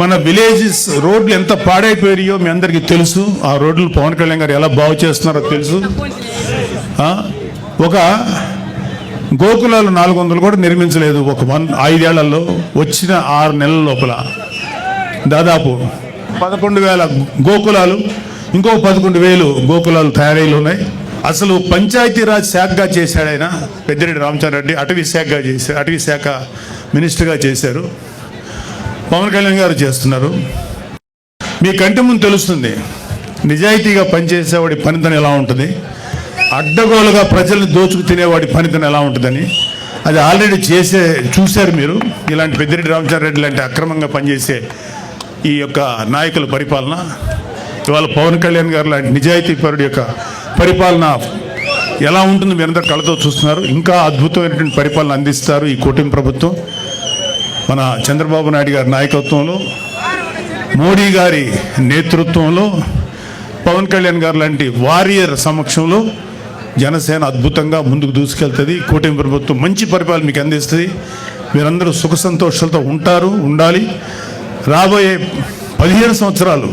మన విలేజెస్ రోడ్లు ఎంత పాడైపోయాయో మీ అందరికీ తెలుసు. ఆ రోడ్లు పవన్ కళ్యాణ్ గారు ఎలా బాగు చేస్తున్నారో తెలుసు. ఒక గోకులాలు 400 కూడా నిర్మించలేదు ఒక 5 ఏళ్లలో. వచ్చిన 6 నెలల లోపల దాదాపు 11,000 గోకులాలు, ఇంకో 11,000 గోకులాలు తయారీలు ఉన్నాయి. అసలు పంచాయతీరాజ్ శాఖగా చేశాడు ఆయన పెద్దిరెడ్డి రామచంద్రారెడ్డి, అటవీ శాఖ మినిస్టర్గా చేశారు. పవన్ కళ్యాణ్ గారు చేస్తున్నారు. మీ కంటి ముందు తెలుస్తుంది నిజాయితీగా పనిచేసేవాడి పనితనం ఎలా ఉంటుంది, అడ్డగోలుగా ప్రజల్ని దోచుకు తినేవాడి పనితనం ఎలా ఉంటుందని. అది ఆల్రెడీ చూశారు మీరు. ఇలాంటి పెద్దిరెడ్డి రామచంద్రారెడ్డి లాంటి అక్రమంగా పనిచేసే ఈ యొక్క నాయకుల పరిపాలన, ఇవాళ పవన్ కళ్యాణ్ గారు లాంటి నిజాయితీపరుడి యొక్క పరిపాలన ఎలా ఉంటుంది మీరందరూ కళ్ళతో చూస్తున్నారు. ఇంకా అద్భుతమైనటువంటి పరిపాలన అందిస్తారు ఈ కూటమి ప్రభుత్వం. మన చంద్రబాబు నాయుడు గారి నాయకత్వంలో, మోడీ గారి నేతృత్వంలో, పవన్ కళ్యాణ్ గారు లాంటి వారియర్ సమక్షంలో జనసేన అద్భుతంగా ముందుకు దూసుకెళ్తుంది. కూటమి ప్రభుత్వం మంచి పరిపాలన మీకు అందిస్తుంది. మీరందరూ సుఖ సంతోషాలతో ఉండాలి. రాబోయే 15 సంవత్సరాలు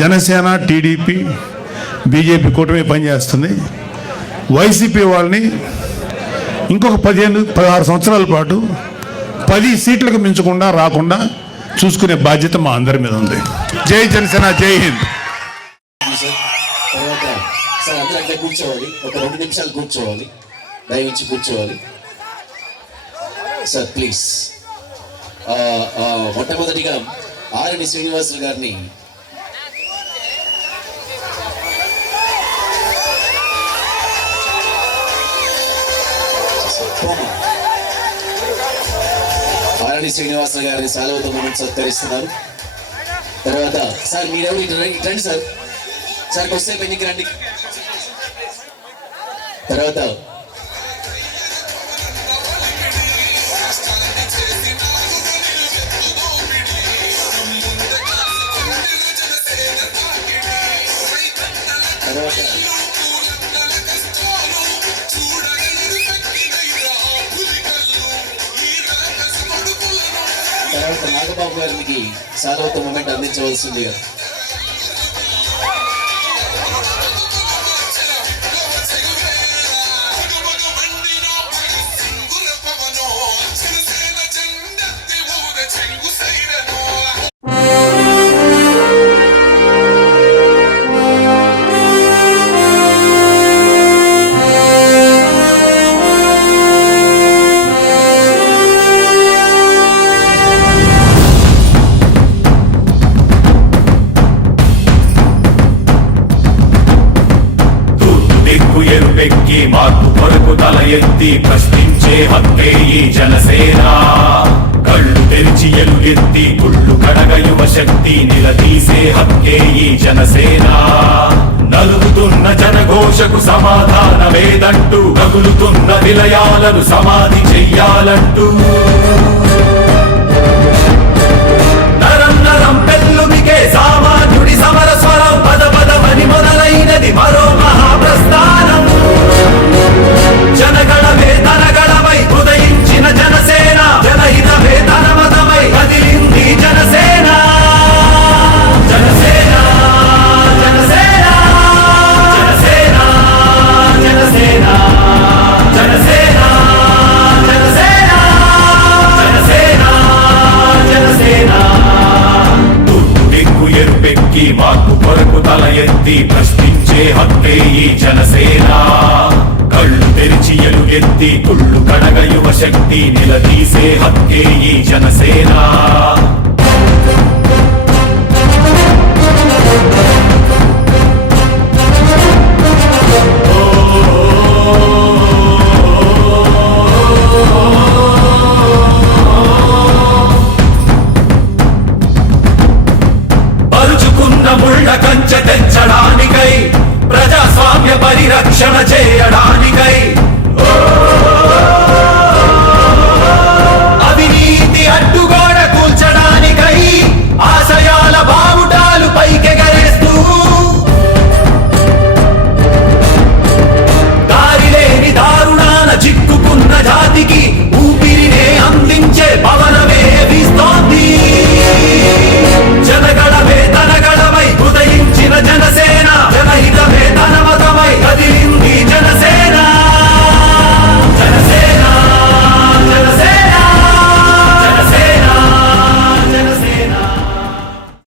జనసేన, టీడీపీ, బీజేపీ కూటమి పనిచేస్తుంది. వైసీపీ వాళ్ళని ఇంకొక 15-16 సంవత్సరాల పాటు 10 సీట్లకు మించకుండా రాకుండా చూసుకునే బాధ్యత మా అందరి మీద ఉంది. జై జనసేన, జై హింద్. తర్వాత సార్ అందరూ అట్లా కూర్చోవాలి, ఒక 2 నిమిషాలు కూర్చోవాలి, దయవించి కూర్చోవాలి సార్ ప్లీజ్. మొట్టమొదటిగా ఆరణి శ్రీనివాసులు గారిని శాలువతో మమ్మల్ని సత్కరిస్తున్నారు. తర్వాత సార్ మీరెవరు ఇటు రండి సార్, సార్ వస్తే పెళ్లికి రండి. తర్వాత నాగబాబు గారికి శాలువతో మూమెంట్ అందించవలసిందిగా. మార్పు కొరకు తల ఎత్తి ప్రశ్నించే హక్కే ఈ జనసేన. కళ్ళు తెరిచి ఎలుగెత్తి గుళ్ళు కడగ యువ శక్తి నిలదీసే హక్కే ఈ జనసేన. నలుగుతున్న జనఘోషకు సమాధానమేదంటూ తగులుతున్న విలయాలను సమాధి చెయ్యాలంటూ నరం నరం పెళ్ళుమికే సామాన్యుడి సమర స్వరం పద పదమని మొదలైనది మరో మహాప్రస్థానం. జనగణమే తనగణమై ఉదయించిన జనసేన, జనహితమే తన మతమై కదిలింది జనసేన. జనసేన జనసేన జనసేన జనసేన జనసేన జనసేన జనసేన జనసేన. తూర్పు దిక్కు ఎరుపెక్కి మార్పు కొరకు తల ఎత్తి ప్రశ్నించే హక్కే ఈ జనసేన. కళ్ళు తెరిచి ఎలుగెత్తి కుళ్ళు కడగ యువ శక్తి నిలదీసే హక్కే ఈ జనసేన.